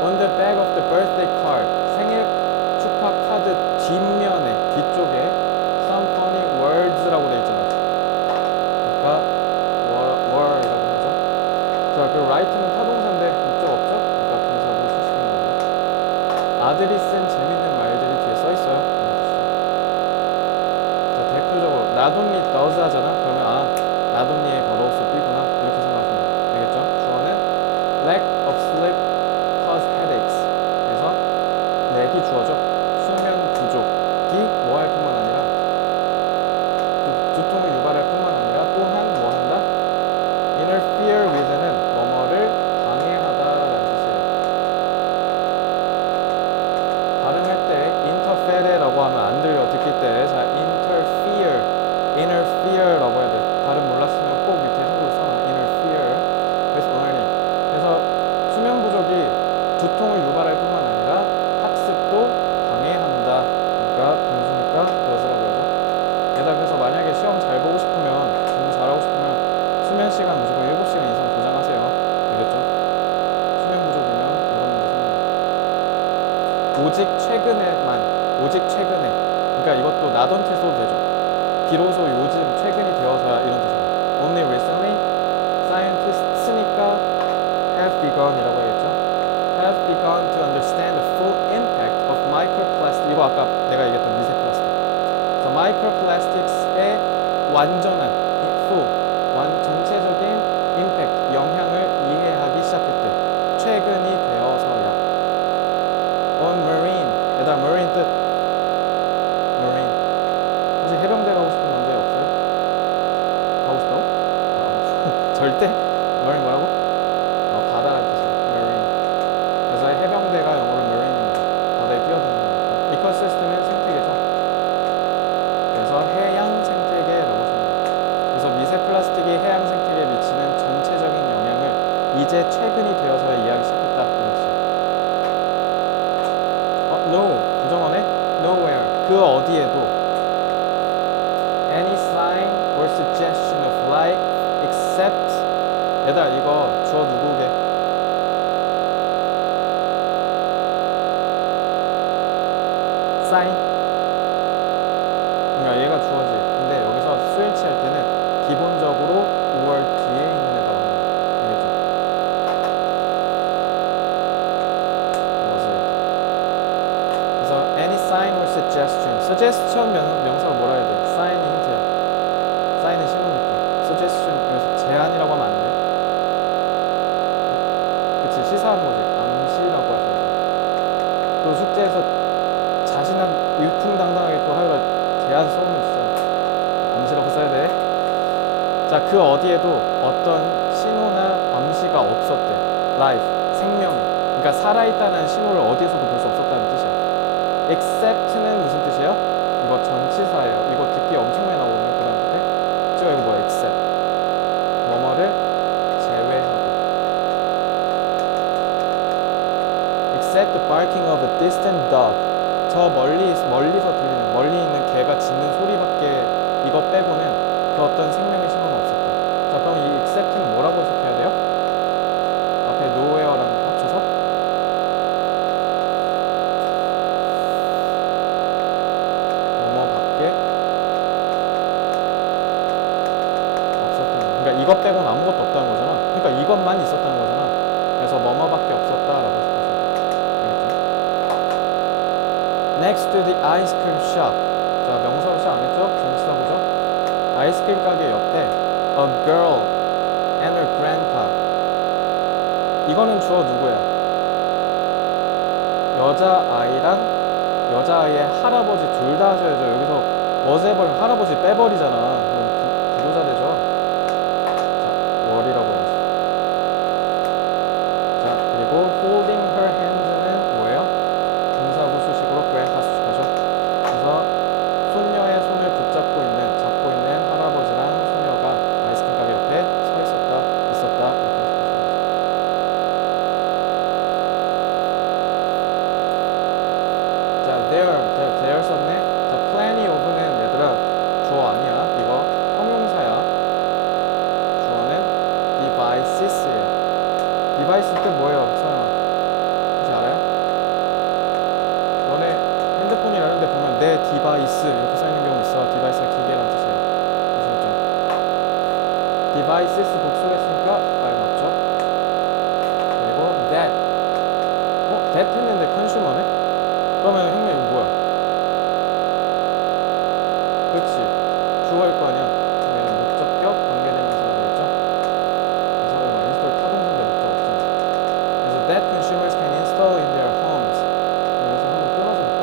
On the back of the birthday card, 생일 축하 카드 뒷면에, 뒤쪽에 some funny words라고 되어 있잖아. 그러니까 were이라고 하죠. 자, 그 write는 타동사인데 목적 없죠? 그러니까 동사로 수식인 거고요. 아들이 쓴 재밌는 말들이 뒤에 써 있어요. 자, 대표적으로 not only does 하잖아. 그러면 not only의 버러우스 B구나. 이렇게 생각하시면 돼요. 알겠죠? 주어는 lack of sleep cause headaches. 그래서 lack이 주어죠. 수면 부족이 뭐 할 뿐만 아니라 두통을 유발할 뿐만 아니라 또한 뭐 한다? interfere with는 뭐뭐를 방해한다. 오직 최근에만, 오직 최근에. 그러니까 이것도 not until 써도 되죠. 비로소 요즘, 최근이 되어서야 이런 뜻이에요. Only recently, scientists니까 have begun이라고 해야겠죠. Have begun to understand the full impact of microplastic. 이거 아까 내가 얘기했던 미세 플라스틱. 그래서 microplastics의 완전한, full, 전체적인 impact, 영향을 이해하기 시작했대. 최근이 되어서야. On marine. 얘들아, marine 뜻. marine. 혹시 해병대 가고 싶은 남자 없어요? 가고 싶다고? 절대? marine 뭐라고? 바다란 뜻이에요. marine. 그래서 해병대가 영어로 marine입니다. 바다에 뛰어드는 거니까. ecosy스템은 생태계죠. 그래서 해양 생태계라고 합니다. 그래서 미세 플라스틱이 해양 생태계에 미치는 전체적인 영향을 이제 최근이 되어서야 이해하기 시작했다. 이런 뜻이에요. No. 부정어네? Nowhere. 그 어디에도. Any sign or suggestion of life except. 얘들아, 이거 주어 누구 오게? sign. 그러니까 얘가 주어지. 근데 여기서 스위치 할 때는 기본적으로 5월 뒤에 있는 애다가 합니다. 알겠죠? 그래서 any sign or suggestion. suggestion 명사가 뭐라 해야 돼? sign이 힌트야. sign은 신호니까. suggestion 여기서 제안이라고 하면 안 돼. 그치, 시사하는 거지. 암시라고 하셔야 돼. 또 숙제에서 자신한 일풍당당하게 또 하여라 제안 써오면 진짜 암시라고 써야 돼. 자, 그 어디에도 어떤 신호나 암시가 없었대. life, 생명이. 그러니까 살아있다는 신호를 어디에서도 볼 수 없었다는 뜻이야. except는 무슨 뜻이에요? 이거 전치사예요. 이거 듣기 엄청 많이 나오거든요. 고등학교 때. 저 이거 뭐야? except. 뭐뭐를 제외하고. except the barking of a distant dog. 저 멀리서 들리는, 멀리 있는 개가 짖는 소리밖에 이거 빼고는 그 어떤 생명의 신호는 없었다. 자, 그럼 이 except는 뭐라고 해석해야 돼요? 앞에 nowhere랑 합쳐서 뭐뭐밖에 없었다는 거. 그러니까 이것 빼고는 아무것도 없다는 거잖아. 그러니까 이것만 있었다는 거잖아. 그래서 뭐뭐밖에 없었다라고 해석하셔야 돼요. Next to the ice cream shop. 자, 명사로 시작 안 했죠? 전치사 보죠. 아이스크림 가게 옆에 a girl and her grandpa. 이거는 주어 누구야? 여자아이랑 여자아이의 할아버지 둘 다 하셔야죠. 여기서 어제버리면 할아버지 빼버리잖아. 그럼 부조자 되죠. 자, 월이라고 하죠. 자, 그리고 holding her hand는 뭐예요? 분사구 수식으로 grandpa 수식하죠. 그래서 손녀의 손을 잡고 있는 할아버지랑 소녀가 아이스크림 가게 옆에 서 있었다. 이렇게 해석하시면 됩니다. 자, there 썼네. 자, plenty of는 얘들아 주어 아니야. 이거 형용사야. 주어는 devices예요. device 뜻 뭐예요, 서영아? 혹시 알아요? 너네 핸드폰이라는 데 보면 내 디바이스 이렇게 써있는 경우 있어. 디바이스가 기계란 뜻이에요. 아시겠죠? devices 복수를 했으니까 말 맞죠? 그리고 that. that 했는데 consumer네? 그러면 형님 이거 뭐야? 그렇지. 주어일 거 아니야. 얘는 목적격 관계대명사가 되겠죠? 그래서 이거 install 타동사인데 목적 없죠. 그래서 that consumers can install in their homes. 여기서 한번 끊어서 볼까?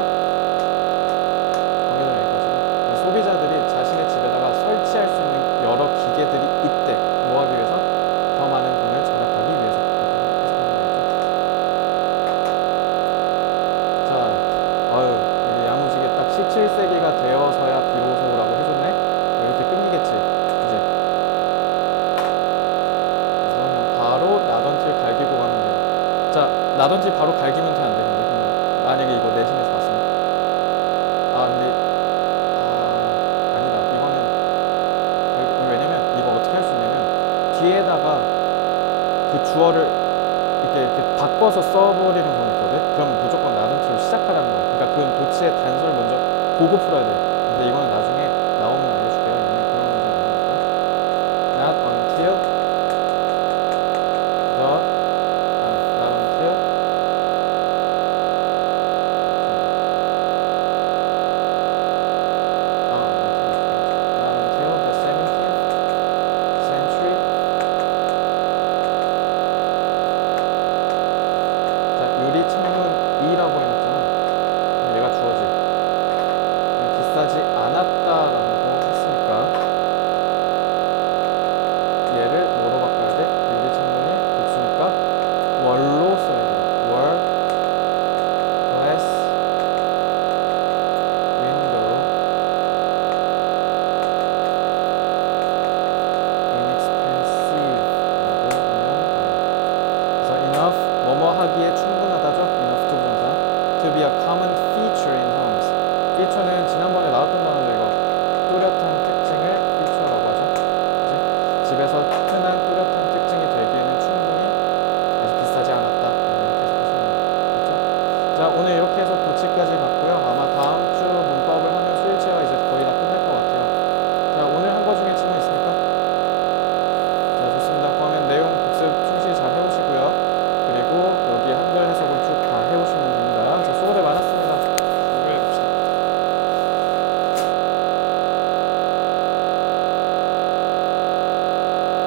관계대명 여기까지고. 소비자들이 자신의 집에다가 설치할 수 있는 여러 기계들이 있대. 뭐 하기 위해서? 더 많은 돈을 절약하기 위해서. 자, 아유, 이게 야무지게 딱 17세기가 되어서야 비로소라고 해줬네? 이렇게 끊기겠지, 이제. 그래서 그냥 바로 나던틸 갈기고 가면 돼요. 자, 나던틸 바로 갈기면 돼, 안 되는데? 그러면 만약에 이거 내신에서 봤으면. 근데 아니다. 이거는 왜냐면 이거 어떻게 할 수 있냐면 뒤에다가 그 주어를 이렇게 바꿔서 써버리는 경우 있거든. 그럼 무조건 나던티로 시작하라는 보고 풀어야 돼. 근데 이건